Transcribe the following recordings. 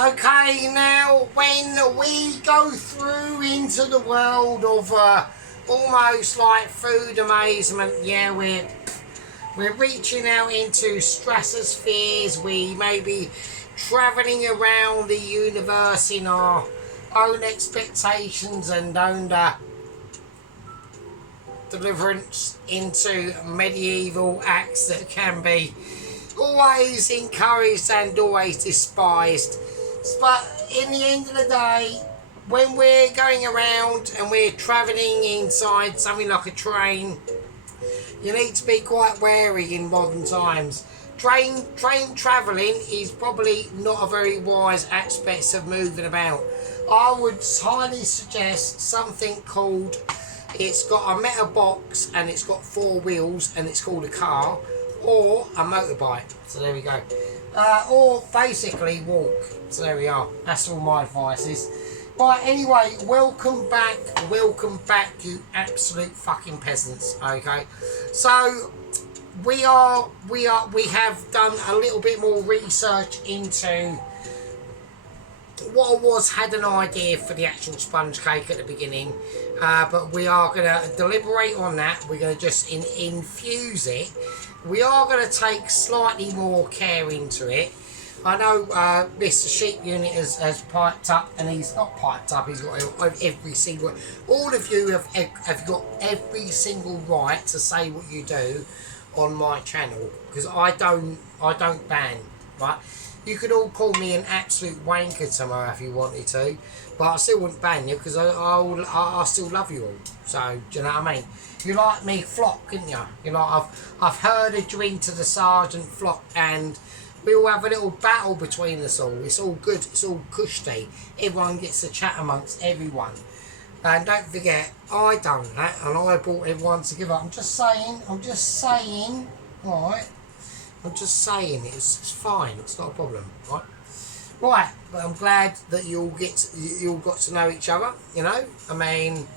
Okay, now when we go through into the world of almost like food amazement, yeah, we're reaching out into stratospheres. We may be travelling around the universe in our own expectations and own deliverance into medieval acts that can be always encouraged and always despised. But in the end of the day, when we're going around and we're travelling inside something like a train, you need to be quite wary in modern times. Train travelling is probably not a very wise aspect of moving about. I would highly suggest something called, it's got a metal box and it's got four wheels and it's called a car, or a motorbike. So there we go. Or basically walk. So there we are. That's all my advice is. Right, anyway, welcome back, you absolute fucking peasants. Okay, so we have done a little bit more research into what I had an idea for the actual sponge cake at the beginning, but we are going to deliberate on that. We're going to just infuse it. We are going to take slightly more care into it. I know Mr. Sheep Unit has piped up, and he's not piped up, he's got every single... All of you have got every single right to say what you do on my channel, because I don't ban, right? You could all call me an absolute wanker tomorrow if you wanted to, but I still wouldn't ban you, because I still love you all. So, do you know what I mean? You like me flock, couldn't you? You know, I've herded you into the sergeant flock, and we all have a little battle between us all. It's all good. It's all cushy. Everyone gets to chat amongst everyone. And don't forget, I done that, and I brought everyone together. I'm just saying, right? I'm just saying, it's fine. It's not a problem, right? Right, but I'm glad that you all got to know each other. You know, I mean,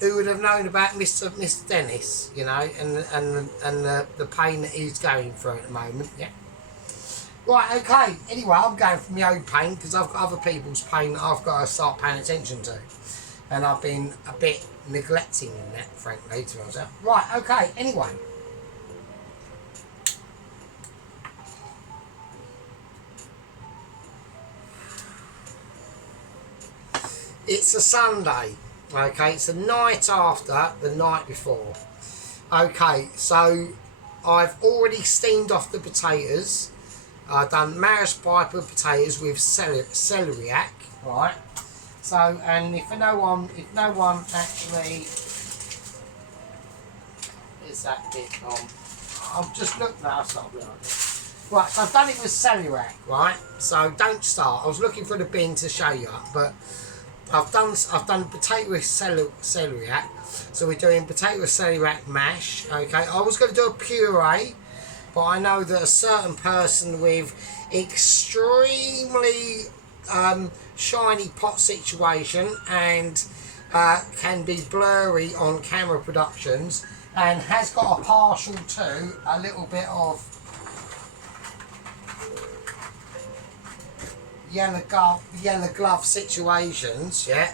who would have known about Mr. Dennis? You know, and the pain that he's going through at the moment. Yeah. Right. Okay. Anyway, I'm going for my own pain because I've got other people's pain that I've got to start paying attention to, and I've been a bit neglecting that, frankly, to myself. Right. Okay. Anyway. It's a Sunday, okay, it's the night after the night before. Okay, so I've already steamed off the potatoes. I've done Maris Piper potatoes with celeriac, right? So, and if no one actually, is that bit on? I've just looked now, stop behind it. Right, so I've done it with celeriac, right? So don't start. I was looking for the bin to show you, but I've done potato with celeriac, so we're doing potato with celeriac mash. Okay, I was going to do a puree, but I know that a certain person with extremely shiny pot situation and can be blurry on camera productions, and has got a partial to a little bit of yellow glove situations, yeah,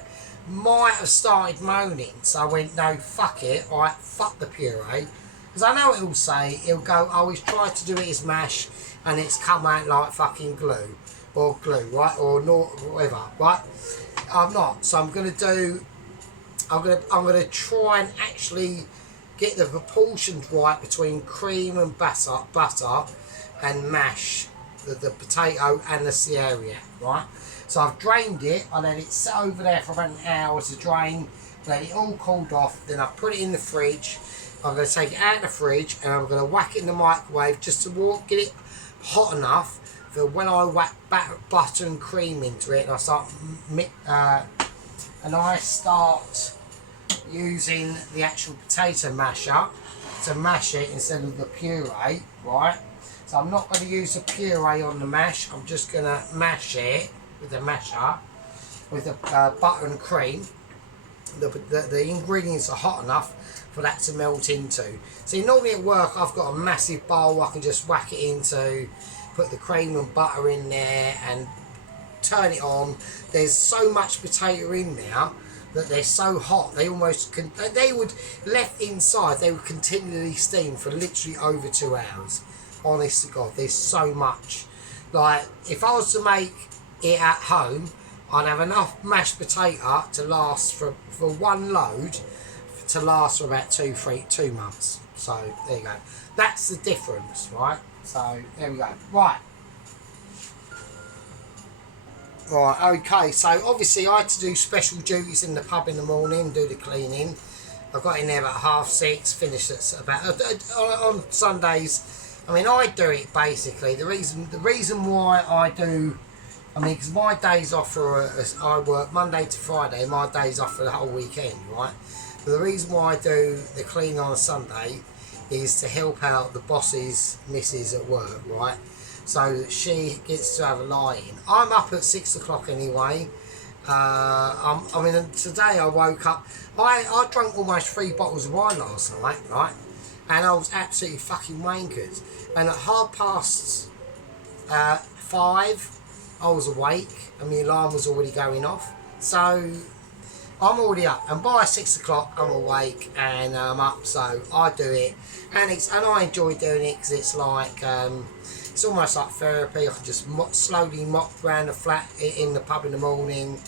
might have started moaning. So I went, no, fuck it, alright, fuck the puree, because I know it'll say, it'll go, oh, he's tried to do it as mash and it's come out like fucking glue, right, or whatever, right? I'm not, so I'm gonna try and actually get the proportions right between cream and butter and mash the potato and the celeriac, right? So I've drained it, I let it sit over there for about an hour to drain, let it all cooled off, then I put it in the fridge. I'm going to take it out of the fridge and I'm going to whack it in the microwave just to get it hot enough for when I whack butter and cream into it, and I start using the actual potato masher to mash it instead of the puree, right? So I'm not going to use the puree on the mash, I'm just going to mash it with the masher, with the butter and cream. The ingredients are hot enough for that to melt into. See, normally at work I've got a massive bowl I can just whack it into, put the cream and butter in there and turn it on. There's so much potato in there that they're so hot they almost they would, left inside, they would continually steam for literally over 2 hours. Honest to God, there's so much. Like, if I was to make it at home, I'd have enough mashed potato to last for one load to last for about 2 months. So there you go. That's the difference, right? So there we go. Right, okay, so obviously I had to do special duties in the pub in the morning, do the cleaning. I got in there about 6:30, finished at about, on Sundays, I mean, I do it basically. The reason why I do, I mean, because my days off I work Monday to Friday, my days off for the whole weekend, right? But the reason why I do the clean on a Sunday is to help out the boss's missus at work, right? So that she gets to have a lie in. I'm up at 6 o'clock anyway. I mean, today I woke up, I drank almost 3 bottles of wine last night, right? And I was absolutely fucking wankered. And at 5:30, I was awake and the alarm was already going off. So I'm already up, and by 6 o'clock I'm awake and I'm up. So I do it, and I enjoy doing it because it's like it's almost like therapy. I can just slowly mop around the flat in the pub in the morning,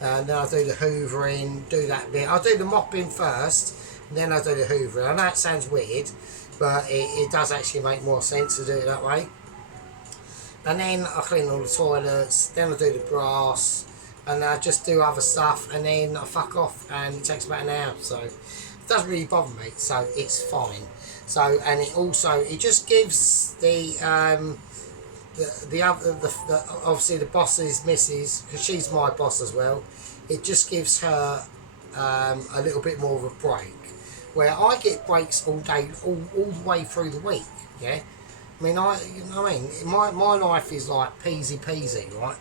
and then I do the hoovering, do that bit. I do the mopping first, and then I do the hoovering. I know it sounds weird, but it does actually make more sense to do it that way. And then I clean all the toilets, then I do the brass, and I just do other stuff, and then I fuck off, and it takes about an hour. So it doesn't really bother me, so it's fine. So, and it just gives the obviously the boss's missus, because she's my boss as well, it just gives her a little bit more of a break, where I get breaks all day, all the way through the week. Yeah, I mean, my life is like peasy peasy, right?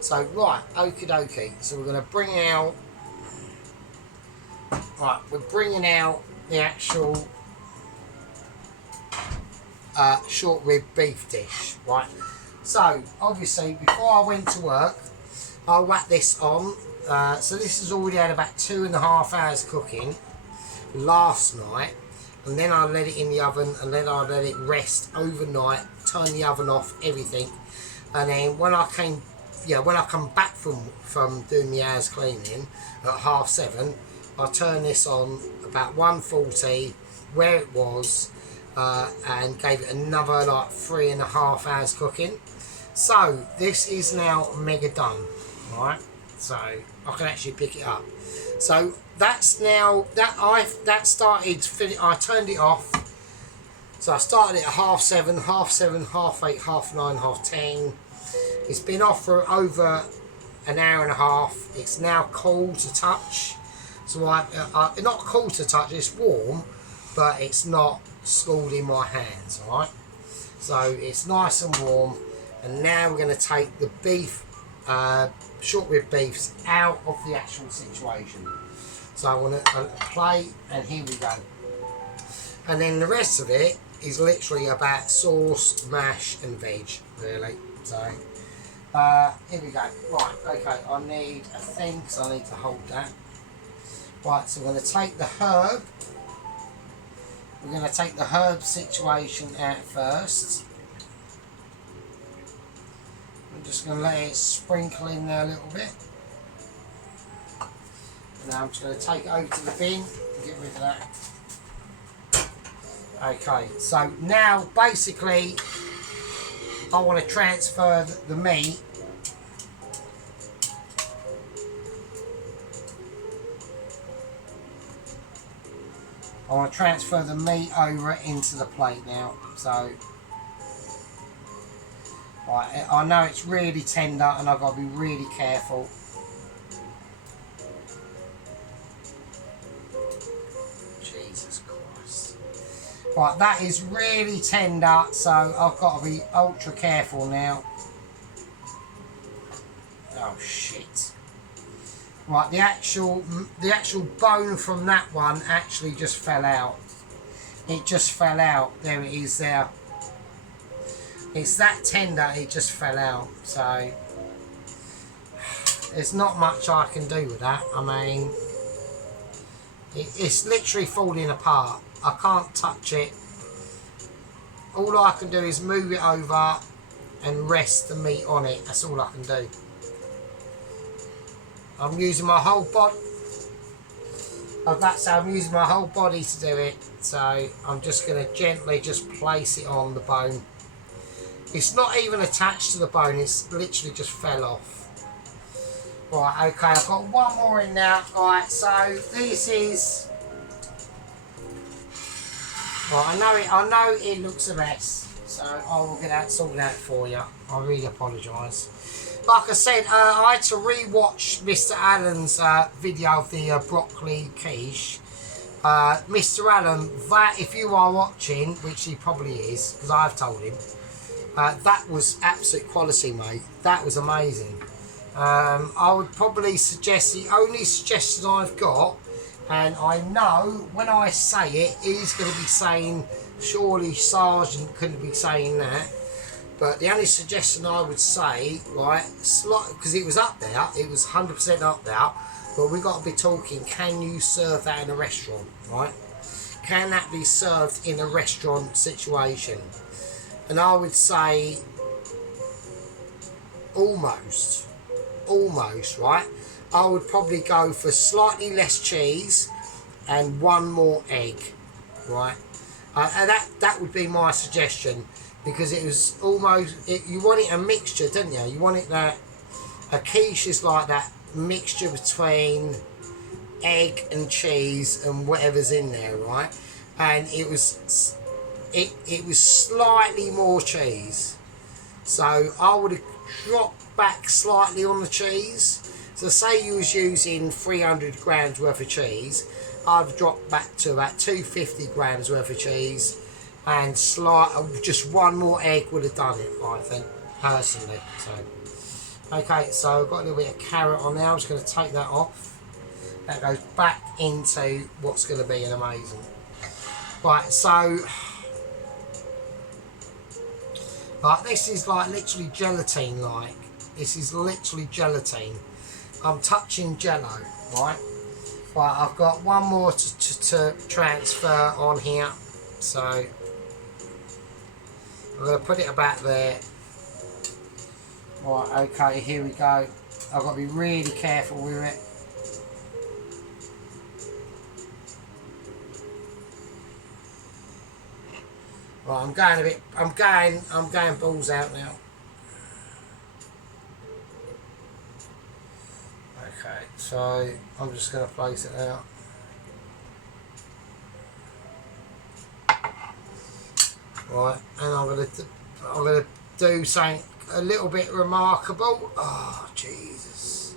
So right, okie dokie. So we're gonna bring out. Right, we're bringing out the actual short rib beef dish, right? So obviously, before I went to work, I whacked this on. So this has already had about 2.5 hours cooking last night, and then I let it in the oven, and then I let it rest overnight, turn the oven off, everything, and then when I come back from doing the hours cleaning at 7:30, I turned this on about 1:40 where it was, and gave it another like 3.5 hours cooking. So this is now mega done, right? So I can actually pick it up. So that's now I turned it off. So I started it at 7:30, 7:30, 8:30, 9:30, 10:30. It's been off for over an hour and a half. It's now cool to touch. So not cool to touch, it's warm, but it's not scalding my hands, alright? So it's nice and warm, and now we're going to take the beef, short rib beefs out of the actual situation. So I want to plate, and here we go. And then the rest of it is literally about sauce, mash and veg, really. So here we go. Right, okay, I need a thing because I need to hold that. Right, so we're going to take the herb. We're going to take the herb situation out first. I'm just going to let it sprinkle in there a little bit. Now I'm just going to take it over to the bin and get rid of that. Okay, so now basically I want to transfer the meat . I want to transfer the meat over into the plate now. So, right, I know it's really tender and I've got to be really careful. Jesus Christ. Right, that is really tender, so I've got to be ultra careful now. Oh shit. Right, the actual bone from that one actually just fell out. It just fell out. There it is there. It's that tender, it just fell out. So there's not much I can do with that. I mean, it's literally falling apart. I can't touch it. All I can do is move it over and rest the meat on it. That's all I can do. I'm using my whole body. I'm using my whole body to do it. So I'm just going to gently just place it on the bone. It's not even attached to the bone. It's literally just fell off. Right, okay, I've got one more in now. Right, so this is... Right, I know it looks a mess. So I will get that sorted out for you. I really apologise. Like I said, I had to re-watch Mr. Allen's video of the broccoli quiche. Mr. Allen, that, if you are watching, which he probably is, because I've told him, that was absolute quality, mate. That was amazing. I would probably suggest, the only suggestion I've got, and I know when I say it, he's going to be saying, surely Sergeant couldn't be saying that. But the only suggestion I would say, right, because it was up there, it was 100% up there, but we've got to be talking, can you serve that in a restaurant, right? Can that be served in a restaurant situation? And I would say almost, right? I would probably go for slightly less cheese and one more egg, right? And that would be my suggestion. Because it was almost, you want it a mixture, don't you? You want it that, a quiche is like that mixture between egg and cheese and whatever's in there, right? And it was slightly more cheese. So I would have dropped back slightly on the cheese. So say you was using 300 grams worth of cheese, I've dropped back to about 250 grams worth of cheese. And just one more egg would have done it, I think, personally. So, okay, so I've got a little bit of carrot on there. I'm just going to take that off. That goes back into what's going to be an amazing. Right, so, like, this is like literally gelatine-like. This is literally gelatine. I'm touching jello, right? Right, I've got one more to transfer on here. So I'm going to put it about there. Right, okay, here we go. I've got to be really careful with it. Right, I'm going balls out now. Okay, so I'm just going to place it out. Right, and I'm gonna do something a little bit remarkable. Oh Jesus,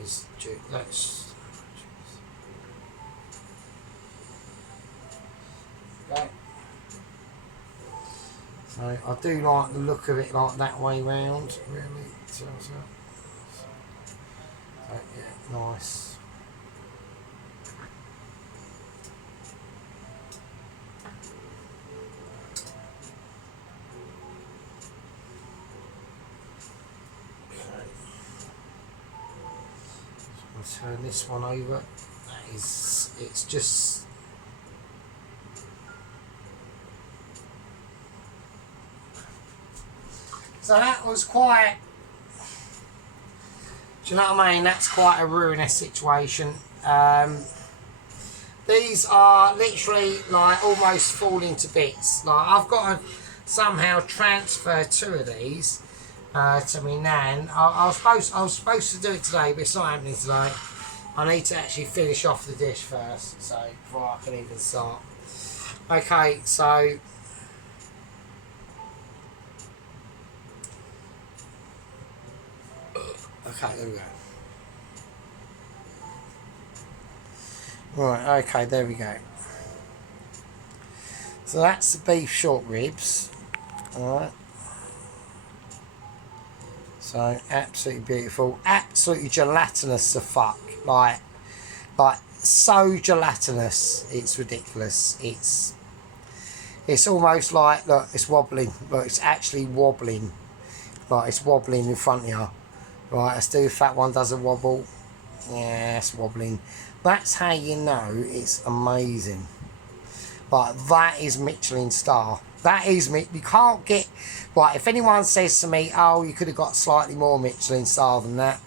that's okay. So I do like the look of it like that way round, really. So yeah, nice. Turn this one over. It's just so that was quite, do you know what I mean? That's quite a ruinous situation. These are literally like almost falling to bits. Like I've got to somehow transfer two of these to me nan. I was supposed to do it today, but it's not happening today. I need to actually finish off the dish first, so before I can even start. Okay, so okay, there we go. Right, okay, there we go. So that's the beef short ribs. Alright. So absolutely beautiful. Absolutely gelatinous to fuck. Like so gelatinous, it's ridiculous. It's It's almost like, look, it's wobbling. Look, it's actually wobbling. Like, it's wobbling in front of you. Right, let's do if that one doesn't wobble. Yeah, it's wobbling. That's how you know it's amazing. Like, that is Michelin star. That is me. You can't get... Right, if anyone says to me, oh, you could have got slightly more Michelin star than that.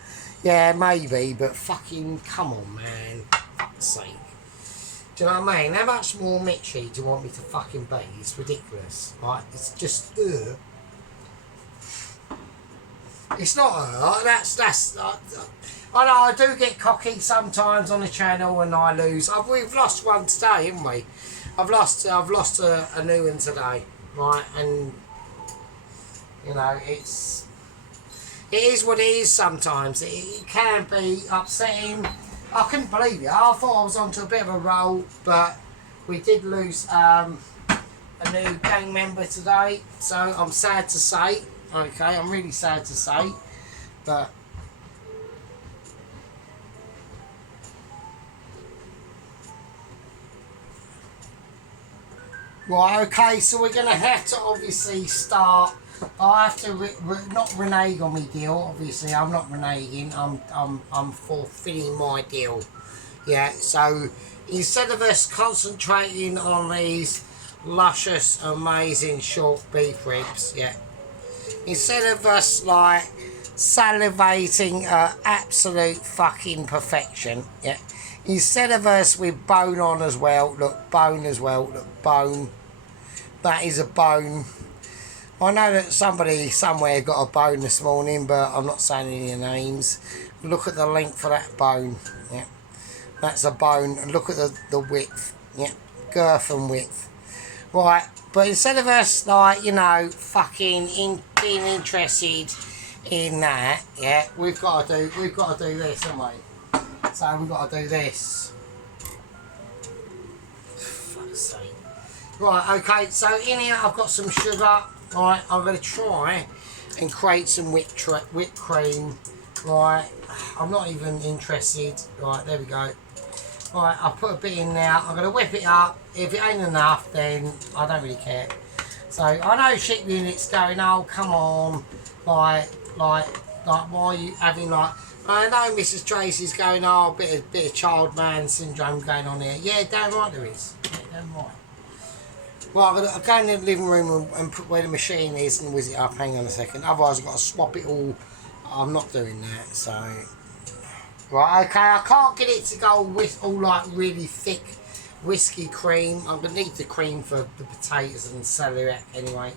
Yeah, maybe, but fucking, come on, man. For fuck's sake. Do you know what I mean? How much more Mitchy do you want me to fucking be? It's ridiculous. Like, it's just, ugh. It's not that's I know I do get cocky sometimes on the channel when I lose. We've lost one today, haven't we? I've lost a new one today, right? And you know, it is what it is sometimes. It can be upsetting. I couldn't believe it. I thought I was onto a bit of a roll, but we did lose a new gang member today, so I'm sad to say. Okay, I'm really sad to say, but right, okay, so we're going to have to obviously start. I have to not renege on my deal. Obviously, I'm not reneging. I'm fulfilling my deal. Yeah. So instead of us concentrating on these luscious, amazing short beef ribs, yeah. Instead of us like salivating absolute fucking perfection, yeah. Instead of us with bone on as well, look, bone as well, look, bone. That is a bone. I know that somebody somewhere got a bone this morning, but I'm not saying any names. Look at the length for that bone, yeah. That's a bone, and look at the width, yeah, girth and width. Right, but instead of us, like, you know, fucking being interested in that, yeah, we've got to do this, haven't we? So we've got to do this. Fuck's sake. Right, okay, so in here I've got some sugar. Right, I'm going to try and create some whipped cream. Right, I'm not even interested. Right, there we go. Right, I'll put a bit in now. I'm going to whip it up. If it ain't enough, then I don't really care. So I know sheep units going, oh come on, like why are you having like? I know Mrs. Tracy's going, oh bit of child man syndrome going on here. Yeah, damn right there is. Yeah, damn right. Well, I'll go in the living room and put where the machine is and whiz it up. Hang on a second. Otherwise, I've got to swap it all. I'm not doing that. So, right, okay. I can't get it to go with all like really thick whiskey cream. I'm gonna need the cream for the potatoes and celery anyway.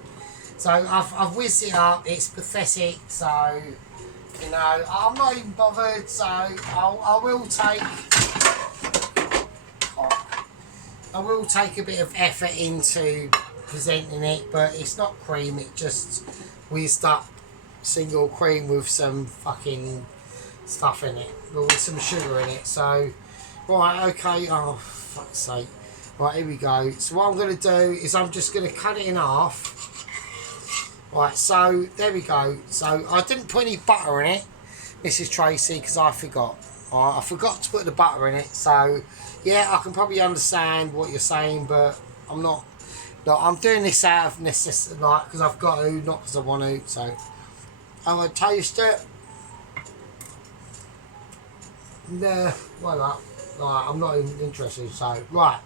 So I've whizzed it up. It's pathetic. So, you know, I'm not even bothered. So I will take a bit of effort into presenting it, but it's not cream, it just whizzed up single cream with some fucking stuff in it, or with some sugar in it. So, right, okay, oh, fuck's sake. Right, here we go. So what I'm going to do is I'm just going to cut it in half. Right, so there we go. So I didn't put any butter in it, Mrs. Tracy, because I forgot. Right, I forgot to put the butter in it, so yeah, I can probably understand what you're saying, but I'm not. No, I'm doing this out of necessity, like, because I've got to, not because I want to. So I'm going to taste it. Nah, well, like, I'm not even interested. So right,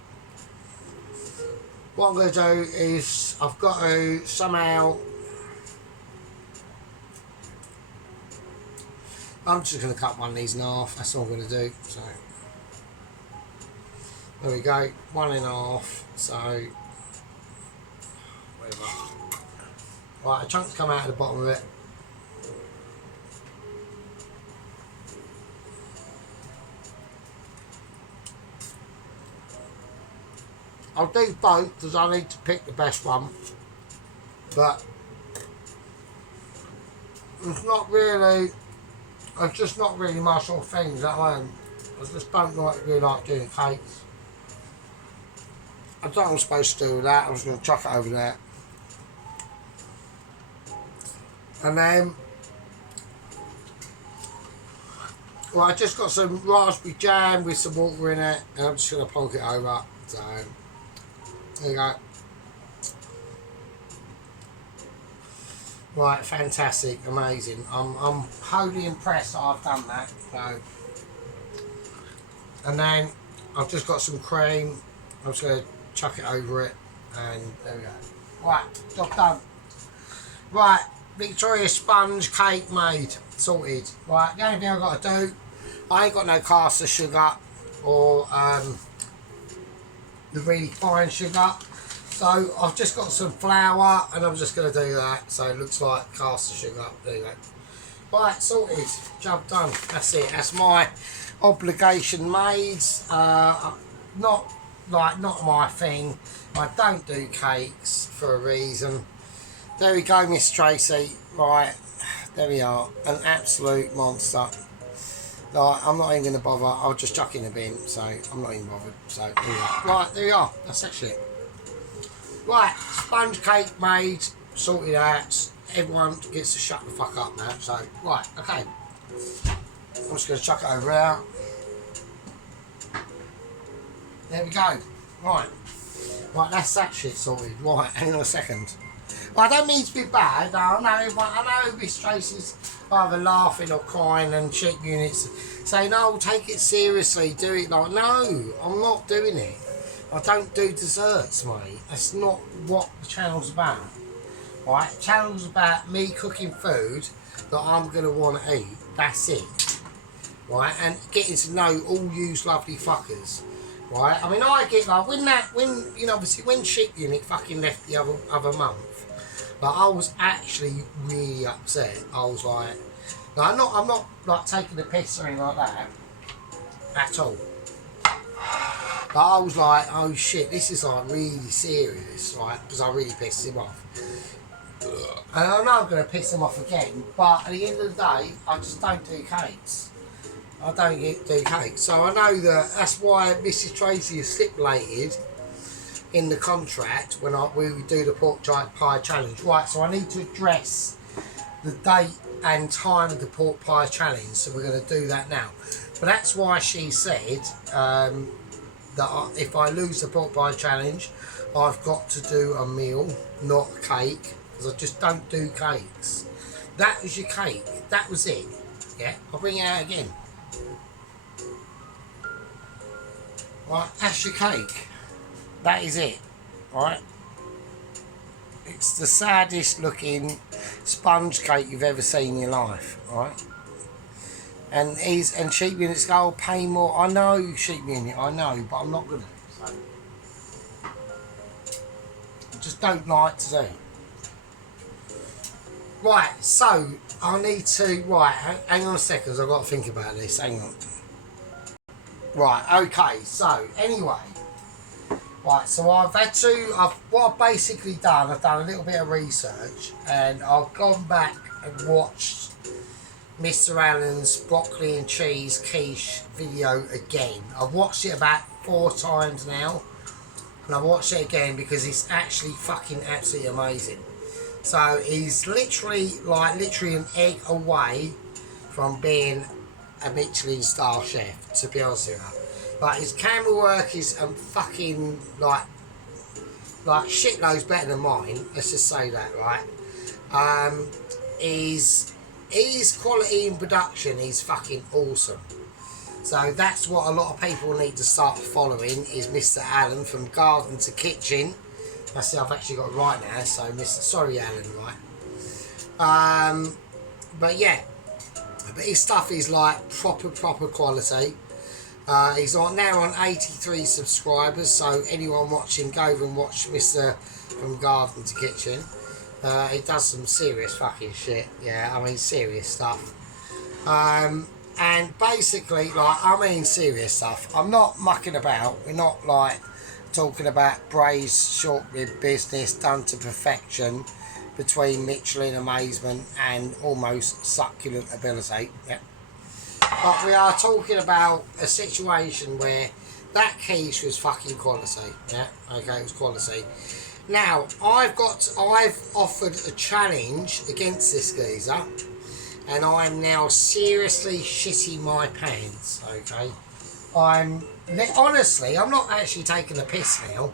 what I'm going to do is I've got to somehow. I'm just going to cut one of these in half. That's all I'm going to do. So. There we go, 1 in half, so whatever. Right, a chunk's come out of the bottom of it. I'll do both because I need to pick the best one, but it's just not really my sort of things at home. I just don't really like doing cakes. I don't know what I'm supposed to do with that. I was going to chuck it over there. And then, well, I just got some raspberry jam with some water in it, and I'm just going to plonk it over. So, there you go. Right, fantastic, amazing. I'm wholly impressed that I've done that. So, and then I've just got some cream. I'm just going to chuck it over it, and there we go. Right, job done. Right, Victoria sponge cake made, sorted. Right, the only thing I've got to do, I ain't got no caster sugar or the really fine sugar. So I've just got some flour and I'm just going to do that. So it looks like caster sugar. There you go. Right, sorted. Job done. That's it. That's my obligation made. Not my thing. I don't do cakes for a reason. There we go, Miss Tracy. Right, there we are. An absolute monster. Like, I'm not even going to bother. I'll just chuck in the bin. So I'm not even bothered. So there we are. Right, there we are. That's actually it. Right, sponge cake made, sorted out. Everyone gets to shut the fuck up now. So, right, okay. I'm just going to chuck it over there. There we go. Right. Right, that's that shit sorted. Right, hang on a second. Well, I don't mean to be bad. I know Miss Tracy's either laughing or crying and cheap units saying, "No, take it seriously, do it." Like, no, I'm not doing it. I don't do desserts, mate. That's not what the channel's about. Right? The channel's about me cooking food that I'm going to want to eat. That's it. Right? And getting to know all you lovely fuckers. Right? I mean, I get like, obviously when Sheep Unit fucking left the other month, like, I was actually really upset. I was like I'm not like taking the piss or anything like that at all. But I was like, oh shit, this is like really serious, right? Because I really pissed him off. And I know I'm going to piss him off again, but at the end of the day, I just don't do cakes. I don't do cakes. So I know that's why Mrs. Tracy has stipulated in the contract when we do the pork pie challenge. Right, so I need to address the date and time of the pork pie challenge, so we're going to do that now. But that's why she said that if I lose the pork pie challenge, I've got to do a meal, not a cake, because I just don't do cakes. That was your cake. That was it. Yeah, I'll bring it out again. Right, that's your cake. That is it. Right. It's the saddest looking sponge cake you've ever seen in your life. Right. And Sheep Unit's go, "Oh, pay more." I know, Sheep Unit, I know, but I'm not gonna. So. I just don't like to do. Right, so I need to. Right, hang on a second, I've got to think about this. Hang on. Right, okay, so anyway. Right, so what I've basically done, I've done a little bit of research and I've gone back and watched Mr. Allen's broccoli and cheese quiche video again. I've watched it about 4 times now, and I've watched it again because it's actually fucking absolutely amazing. So he's literally an egg away from being a Michelin star chef, to be honest with you. But his camera work is fucking like shitloads better than mine. Let's just say that, right? His quality in production is fucking awesome. So that's what a lot of people need to start following, is Mr. Allen from Garden to Kitchen. That's it, I've actually got it right now. So sorry Allen, right? But yeah, but his stuff is like proper quality. He's now on 83 subscribers, so anyone watching, go over and watch Mr. from Garden to Kitchen. He does some serious fucking shit, yeah, I mean serious stuff. And basically, serious stuff. I'm not mucking about. We're not like talking about braised short rib business done to perfection between Michelin amazement and almost succulent ability, yeah. But we are talking about a situation where that quiche was fucking quality. Yeah, okay, it was quality. Now, I've offered a challenge against this geezer, and I'm now seriously shitting my pants, okay? Honestly, I'm not actually taking the piss now,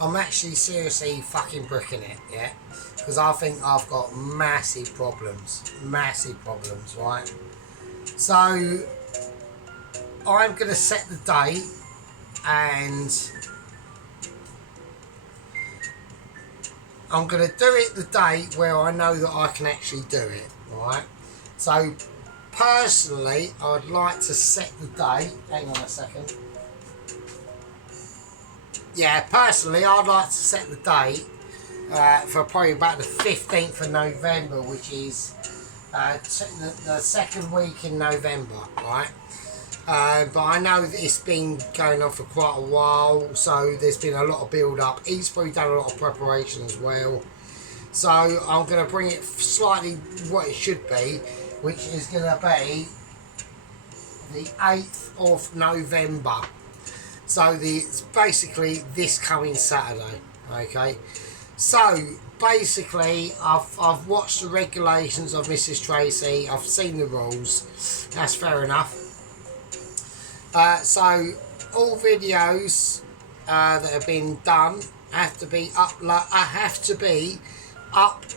I'm actually seriously fucking bricking it, yeah? Because I think I've got massive problems, right? So I'm going to set the date, and I'm going to do it the date where I know that I can actually do it, right? So personally, I'd like to set the date. Hang on a second. Yeah, personally, I'd like to set the date for probably about the 15th of November, which is the second week in November, right? But I know that it's been going on for quite a while, so there's been a lot of build up. He's probably done a lot of preparation as well. So I'm going to bring it slightly what it should be, which is going to be the 8th of November. So it's basically this coming Saturday, okay? So basically, I've watched the regulations of Mrs. Tracy. I've seen the rules. That's fair enough. So all videos that have been done have to be up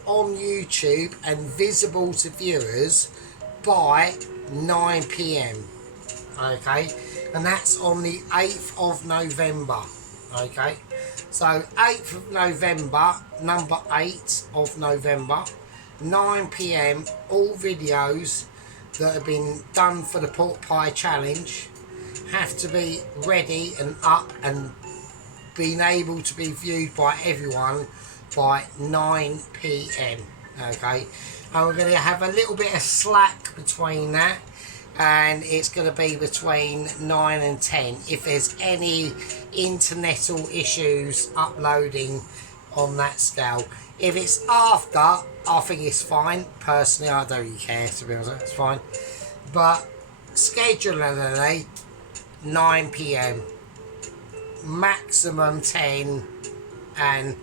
on YouTube and visible to viewers by 9 p.m. Okay, and that's on the 8th of November. Okay, so 8th of November, number 8 of November, 9 p.m. All videos that have been done for the pork pie challenge have to be ready and up and being able to be viewed by everyone by 9 p.m. Okay, and we're going to have a little bit of slack between that, and it's going to be between 9 and 10 if there's any internetal issues uploading on that scale. If it's after, I think it's fine. Personally, I don't really care, to be honest. It's fine, but schedularly 9 p.m, maximum 10, and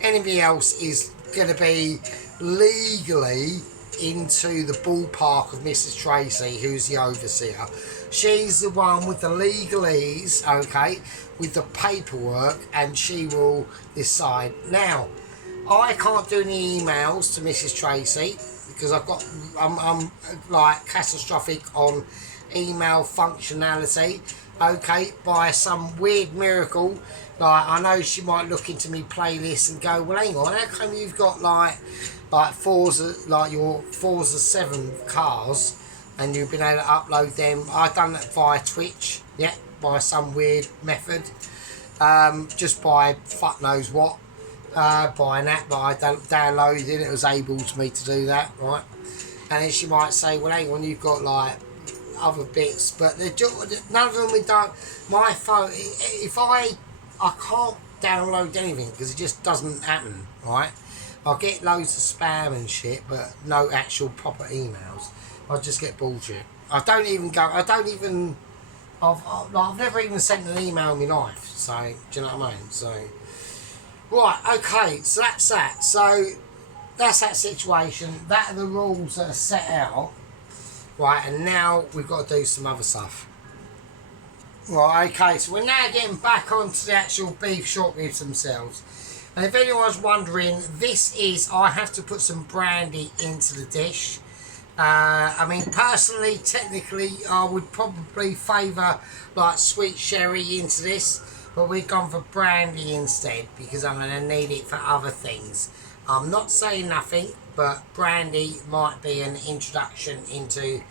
anything else is going to be legally into the ballpark of Mrs. Tracy, who's the overseer. She's the one with the legalese, okay, with the paperwork, and she will decide. Now, I can't do any emails to Mrs. Tracy because I'm like catastrophic on email functionality. Okay, by some weird miracle, like I know she might look into me playlist and go, well, hang on, how come you've got like Forza, like your Forza 7 cars, and you've been able to upload them? I've done that via Twitch, yeah, by some weird method, just by fuck knows what, by an app that I downloaded, and it was able to me to do that, right? And then she might say, well, hang on, you've got like other bits, but none of them we don't. My phone, if I can't download anything because it just doesn't happen, right? I get loads of spam and shit, but no actual proper emails. I just get bullshit. I've never even sent an email in my life, so do you know what I mean? So right, okay, so that's that. So that's that situation. That are the rules that are set out. Right, and now we've got to do some other stuff. Right, okay, so we're now getting back onto the actual beef short ribs themselves. And if anyone's wondering, I have to put some brandy into the dish. I mean, personally, technically, I would probably favour like sweet sherry into this, but we've gone for brandy instead because I'm going to need it for other things. I'm not saying nothing, but brandy might be an introduction into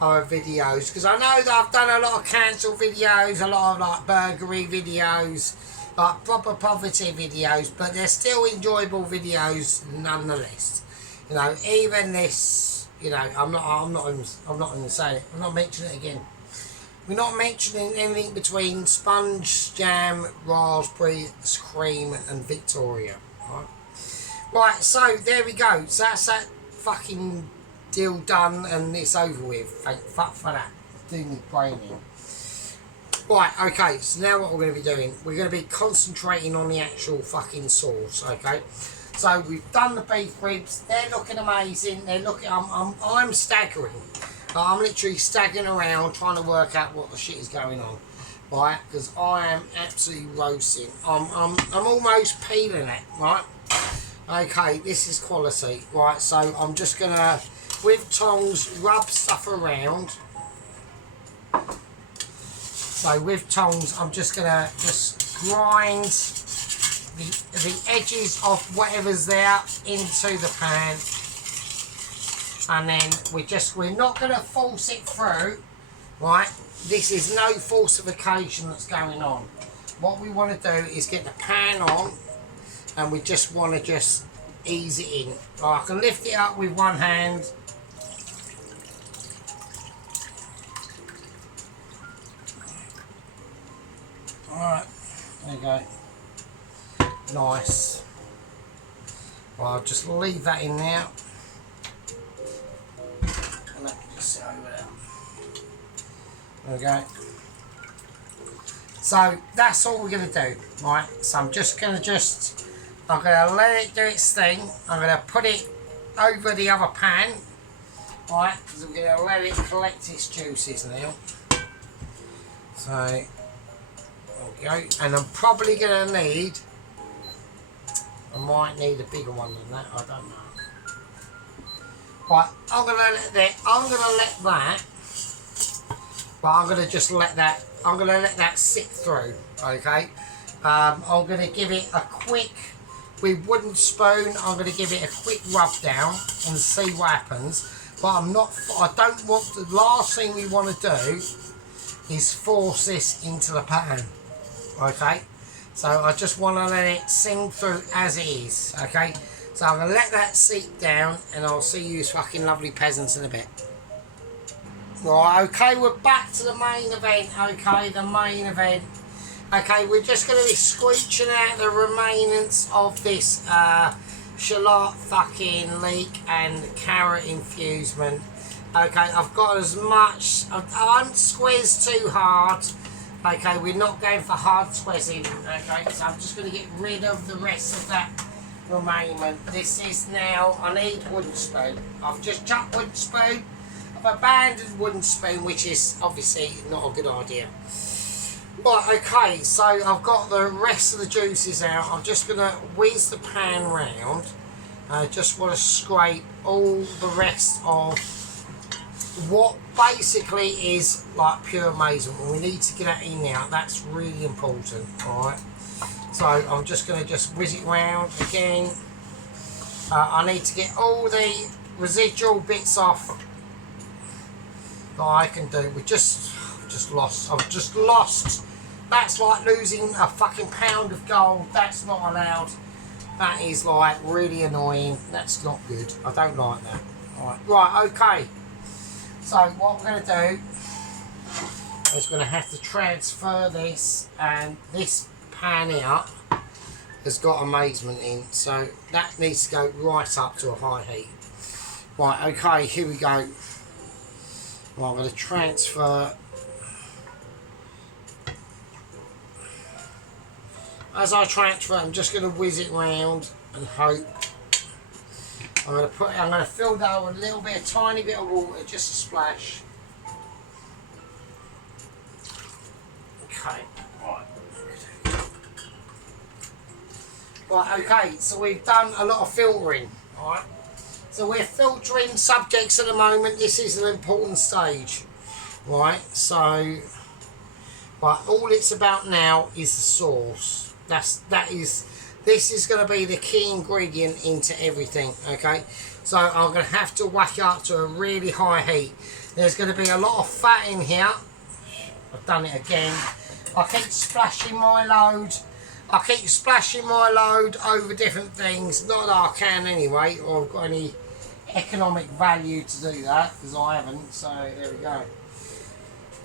our videos, because I know that I've done a lot of cancel videos, a lot of like burgery videos, like proper poverty videos, but they're still enjoyable videos nonetheless. You know, even this, you know, I'm not even saying it. I'm not mentioning it again. We're not mentioning anything between sponge, jam, raspberry, cream, and Victoria. Right? Right, so there we go. So that's that fucking deal done, and it's over with. Thank fuck for that. Doing the brain in. Right, okay, so now what we're going to be doing, we're going to be concentrating on the actual fucking sauce, okay? So we've done the beef ribs. They're looking amazing. They're looking. I'm staggering. I'm literally staggering around trying to work out what the shit is going on. right? Because I am absolutely roasting. I'm almost peeling it, right? Okay, this is quality, right? So I'm just gonna, with tongs, rub stuff around. So with tongs, I'm just gonna grind the edges of whatever's there into the pan, and then we're not gonna force it through, right? This is no falsification that's going on. What we want to do is get the pan on, and we just want to ease it in. I can lift it up with one hand. Alright, there you go. Nice. Well, I'll just leave that in there. And that can just sit over there. There we go. So that's all we're going to do, right? So I'm just going to I'm going to let it do its thing. I'm going to put it over the other pan, right? Because I'm going to let it collect its juices now. So, there we go. And I'm probably going to need, I might need a bigger one than that, I don't know. Right, I'm going to let that, but I'm going to just let that, I'm going to let that sit through, okay? I'm going to give it a quick, with wooden spoon, I'm going to give it a quick rub down and see what happens. But I don't want, the last thing we want to do is force this into the pan, okay? So I just want to let it sing through as it is, okay? So I'm going to let that seep down, and I'll see you fucking lovely peasants in a bit. Right, okay, we're back to the main event, okay, the main event. Okay, we're just going to be squeeching out the remainants of this shallot fucking leek and carrot infusement. Okay, I've got as much, I haven't squeezed too hard. Okay, we're not going for hard squeezing. Okay, so I'm just going to get rid of the rest of that remainment. This is now, I need wooden spoon. I've just chucked wooden spoon. I've abandoned wooden spoon, which is obviously not a good idea. Right, okay, so I've got the rest of the juices out. I'm just going to whiz the pan round. I just want to scrape all the rest of what basically is like pure amazement. We need to get that in now. That's really important, alright? So I'm just going to whiz it round again. I need to get all the residual bits off that I can do. I've just lost. That's like losing a fucking pound of gold. That's not allowed. That is like really annoying. That's not good. I don't like that. Right, okay. So what we're going to do is going to have to transfer this, and this pan out has got amazement in, so that needs to go right up to a high heat. Right, okay, here we go. Well, I'm going to transfer. As I transfer, I'm just going to whiz it round and hope. I'm going to fill that with a little bit, a tiny bit of water, just a splash. Okay, right. Right, okay, so we've done a lot of filtering, alright? So we're filtering subjects at the moment. This is an important stage, right? So, right, all it's about now is the sauce. This is going to be the key ingredient into everything, okay? So I'm going to have to whack it up to a really high heat. There's going to be a lot of fat in here. I've done it again. I keep splashing my load. Over different things. Not that I can anyway, or I've got any economic value to do that, because I haven't, so there we go.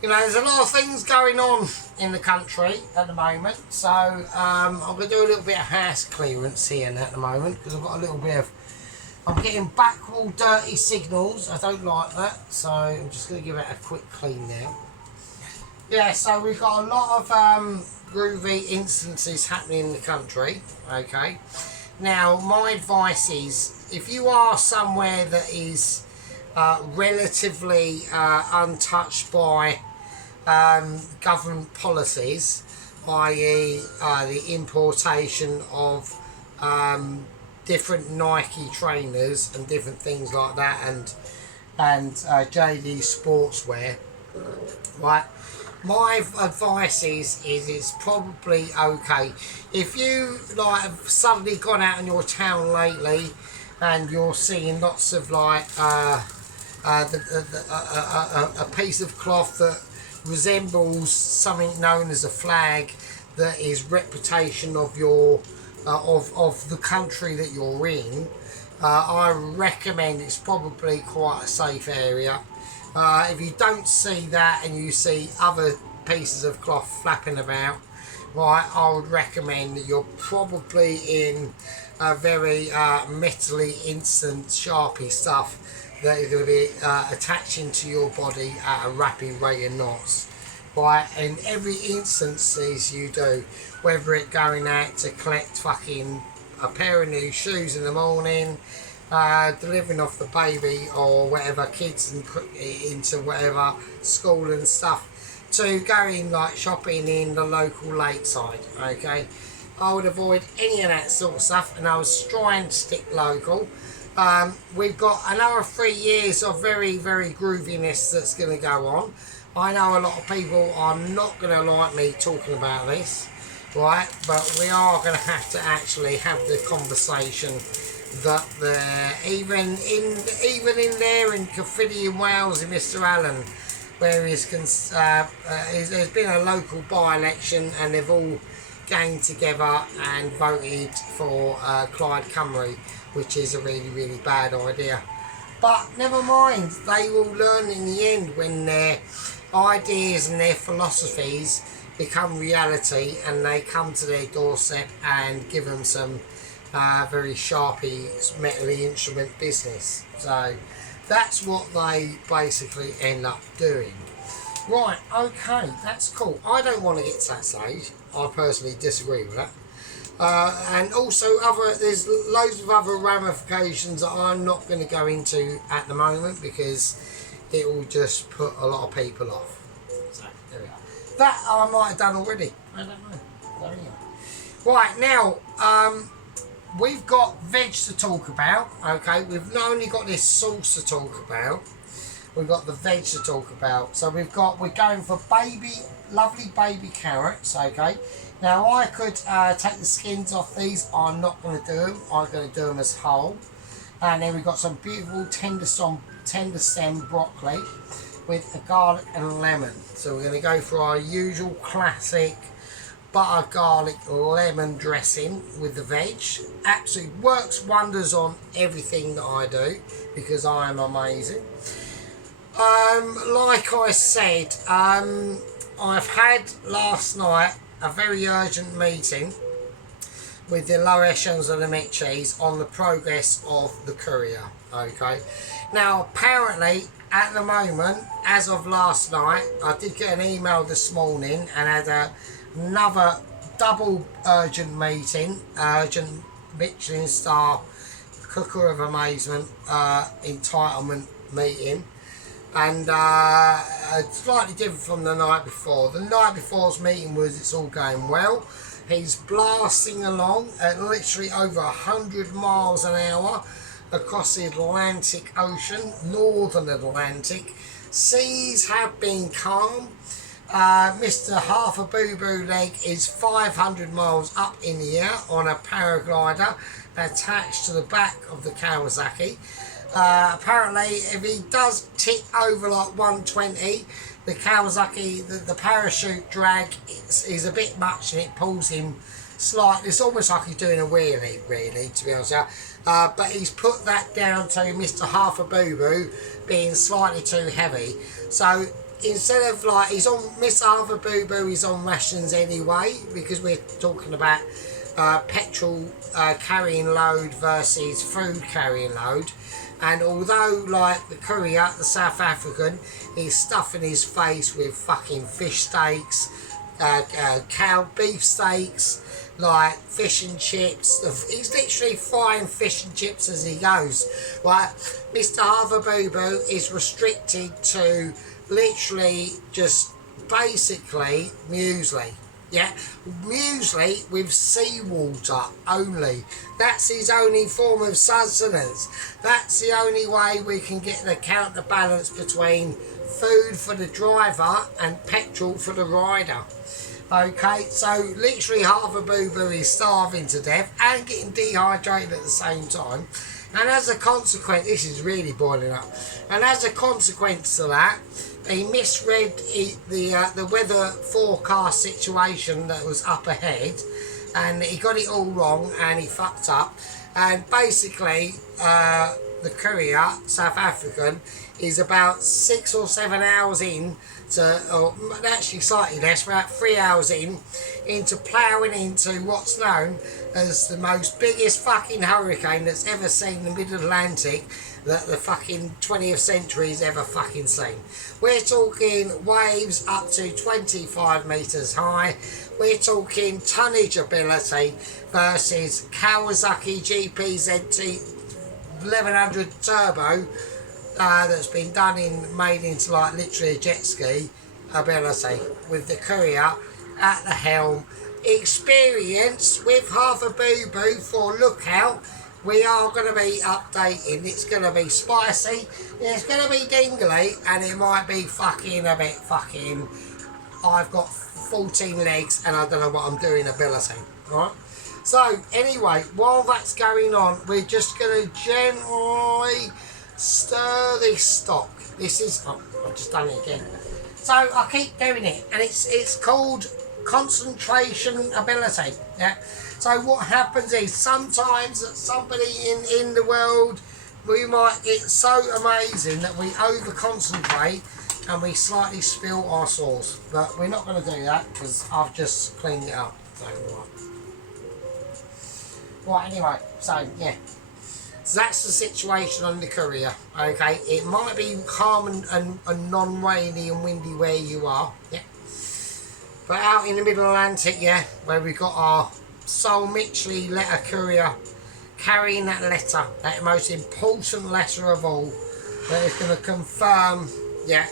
You know, there's a lot of things going on in the country at the moment, so I'm going to do a little bit of house clearance here at the moment, because I've got a little bit of, I'm getting backwall dirty signals. I don't like that, so I'm just going to give it a quick clean now. Yeah, so we've got a lot of groovy instances happening in the country, okay? Now, my advice is, if you are somewhere that is relatively untouched by government policies, i.e. The importation of different Nike trainers and different things like that, and JD Sportswear, right? My advice is it's probably okay if you like have suddenly gone out in your town lately and you're seeing lots of like a piece of cloth that resembles something known as a flag that is reputation of your of the country that you're in. I recommend it's probably quite a safe area. If you don't see that and you see other pieces of cloth flapping about, right, I would recommend that you're probably in a very metally instant sharpie stuff that is going to be attaching to your body at a rapid rate of knots. Right, in every instances you do, whether it going out to collect fucking a pair of new shoes in the morning, delivering off the baby or whatever kids and put it into whatever school and stuff, to going like shopping in the local lakeside. Okay, I would avoid any of that sort of stuff, and I was trying to stick local. We've got another 3 years of very grooviness that's going to go on. I know a lot of people are not going to like me talking about this, right? But we are going to have to actually have the conversation that even in there in Caerphilly in Wales, in Mr. Allen, where there's been a local by-election and they've all gang together and voted for Clyde Cymru, which is a really bad idea. But never mind, they will learn in the end when their ideas and their philosophies become reality and they come to their doorstep and give them some very sharpy metally instrument business. So that's what they basically end up doing. Right, okay, that's cool. I don't want to get to that stage. I personally disagree with that. And also there's loads of other ramifications that I'm not going to go into at the moment because it will just put a lot of people off. So there we are. That I might have done already. I don't know. There we go. Right, now we've got veg to talk about. Okay, we've not only got this sauce to talk about, we've got the veg to talk about. So we're going for lovely baby carrots. Okay, now I could take the skins off these. I'm not going to do them. I'm going to do them as whole. And then we've got some beautiful tender stem broccoli with a garlic and lemon. So we're going to go for our usual classic butter garlic lemon dressing with the veg. Absolutely works wonders on everything that I do because I am amazing. Like I said, I've had last night a very urgent meeting with the lower echelons of the Mitchies on the progress of the courier. Okay, now apparently at the moment, as of last night, I did get an email this morning and had another double urgent meeting, urgent Michelin star cooker of amazement entitlement meeting, and slightly different from the night before. The night before's meeting was it's all going well. He's blasting along at literally over 100 miles an hour across the Atlantic Ocean, Northern Atlantic. Seas have been calm. Mr. Half a Boo Boo Leg is 500 miles up in the air on a paraglider attached to the back of the Kawasaki. Apparently, if he does tick over like 120, the Kawasaki, the parachute drag is a bit much and it pulls him slightly. It's almost like he's doing a wheelie, really, to be honest with you. But he's put that down to Mr. Half a Boo Boo being slightly too heavy. So instead of like, Mr. Half a Boo Boo is on rations anyway, because we're talking about petrol carrying load versus food carrying load. And although, like, the courier, the South African, is stuffing his face with fucking fish steaks, cow beef steaks, like fish and chips. He's literally frying fish and chips as he goes. Right, Mr. Half a Boo Boo is restricted to literally just basically muesli. Yeah, muesli with seawater only. That's his only form of sustenance. That's the only way we can get the counterbalance between food for the driver and petrol for the rider. Okay, so literally half a boo-boo is starving to death and getting dehydrated at the same time. And as a consequence, this is really boiling up. And as a consequence of that, he misread the weather forecast situation that was up ahead, and he got it all wrong and he fucked up. And basically, the courier, South African, is about 6 or 7 hours in to, or actually slightly less, about 3 hours into ploughing into what's known as the most biggest fucking hurricane that's ever seen the mid-Atlantic that the fucking 20th century's ever fucking seen. We're talking waves up to 25 metres high. We're talking tonnage ability versus Kawasaki GPZT 1100 turbo that's been made into like literally a jet ski ability, with the courier at the helm, experienced with half a boo-boo for lookout. We are going to be updating. It's going to be spicy, it's going to be dingly, and it might be fucking a bit fucking I've got 14 legs and I don't know what I'm doing ability. Alright, so anyway, while that's going on, we're just going to gently stir this stock. This is, oh, I've just done it again. So I keep doing it, and it's called concentration ability. Yeah. So what happens is sometimes somebody in the world, we might get so amazing that we over concentrate and we slightly spill our sauce. But we're not going to do that because I've just cleaned it up. So right, anyway, so yeah. So that's the situation on the courier. Okay, it might be calm and non-rainy and windy where you are. Yeah. But out in the middle Atlantic, yeah, where we've got our Sol Mitchley letter courier carrying that letter, that most important letter of all, that is going to confirm, yeah,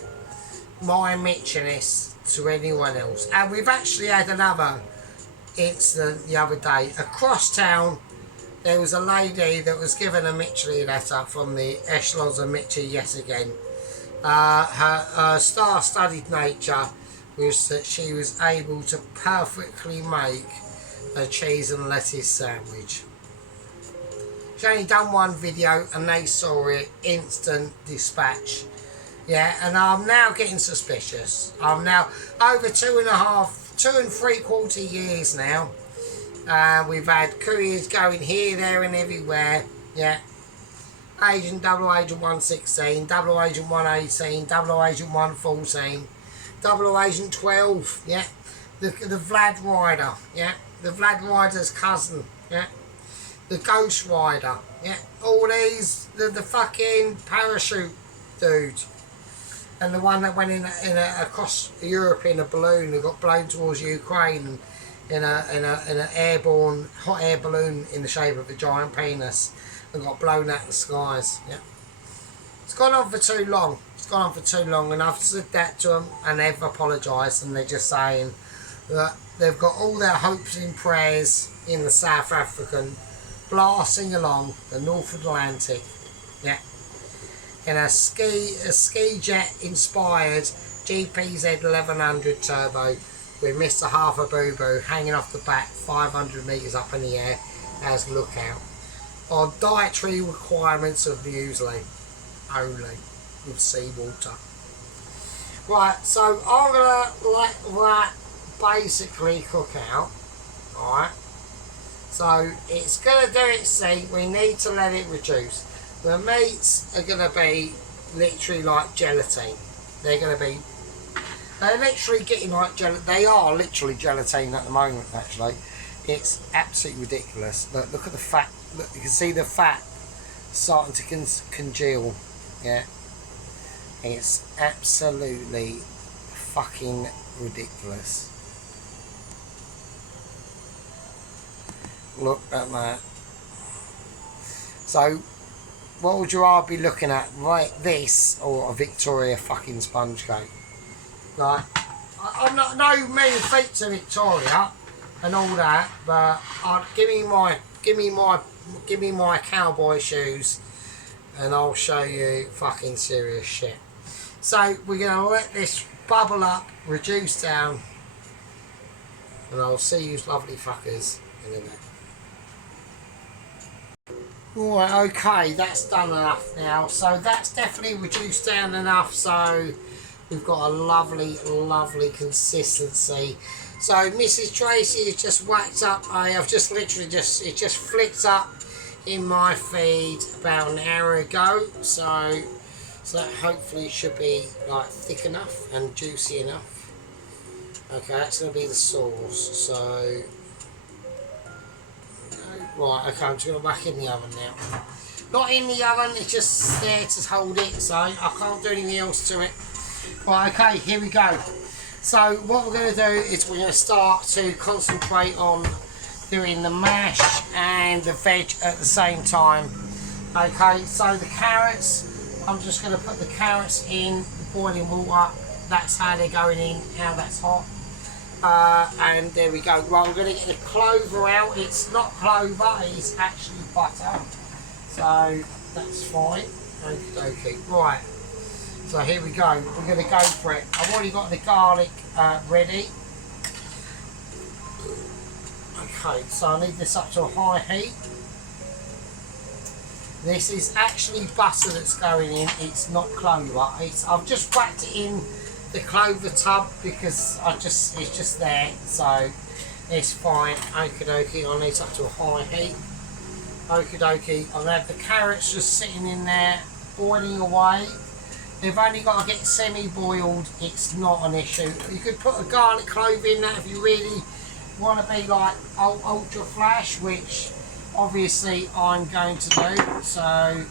my Mitchiness to anyone else. And we've actually had another incident the other day. Across town, there was a lady that was given a Mitchley letter from the echelons of Mitchley yet again. Her star-studded nature was that she was able to perfectly make a cheese and lettuce sandwich. She only done one video and they saw it, instant dispatch. Yeah, and I'm now getting suspicious. I'm now over 2 and 3/4 years now. We've had couriers going here, there and everywhere. Yeah. Agent, Double Agent 116, Double Agent 118, Double Agent 114, Double Agent 12, yeah. The Vlad Rider, yeah. The Vlad Rider's cousin, yeah. The Ghost Rider, yeah. All these, the fucking parachute dude. And the one that went across Europe in a balloon and got blown towards Ukraine in an airborne hot air balloon in the shape of a giant penis and got blown out of the skies. Yeah, it's gone on for too long. It's gone on for too long, and I've said that to them, and they've apologised, and they're just saying that they've got all their hopes and prayers in the South African, blasting along the North Atlantic. Yeah. In a ski jet inspired GPZ 1100 turbo with Mr. Half a Boo Boo hanging off the back 500 metres up in the air as lookout. On dietary requirements of muesli only with seawater. Right, so I'm gonna let that basically cook out. Alright. So it's gonna do its thing, we need to let it reduce. The meats are going to be literally like gelatine. They're literally getting like gelatin. They are literally gelatine at the moment, actually. It's absolutely ridiculous. Look at the fat. Look, you can see the fat starting to congeal. Yeah. It's absolutely fucking ridiculous. Look at that. So, what would you rather be looking at, right? This or a Victoria fucking sponge cake? Right, I'm not no mean feet to Victoria and all that, but give me my cowboy shoes, and I'll show you fucking serious shit. So we're gonna let this bubble up, reduce down, and I'll see you lovely fuckers in a bit. Right, okay, that's done enough now. So that's definitely reduced down enough, so we've got a lovely, lovely consistency. So Mrs. Tracy has just whacked up, I've just literally it just flicked up in my feed about an hour ago. So that hopefully should be like thick enough and juicy enough. Okay, that's going to be the sauce. So right, okay, I'm just going to whack in the oven now. Not in the oven, it's just there to hold it, so I can't do anything else to it. Right, okay, here we go. So what we're going to do is we're going to start to concentrate on doing the mash and the veg at the same time. Okay, so the carrots, I'm just going to put the carrots in the boiling water. That's how they're going in, how that's hot. And there we go. Right, we're going to get the clover out. It's not clover, it's actually butter. So that's fine. Okay, right. So here we go. We're going to go for it. I've already got the garlic ready. Okay, so I need this up to a high heat. This is actually butter that's going in. It's not clover. I've just whacked it in the clover tub because it's just there, so it's fine. Okie dokie, I need it up to a high heat. Okie dokie, I'm going to have the carrots just sitting in there, boiling away. They've only got to get semi-boiled, it's not an issue. You could put a garlic clove in that if you really want to be like ultra flash, which obviously I'm going to do. So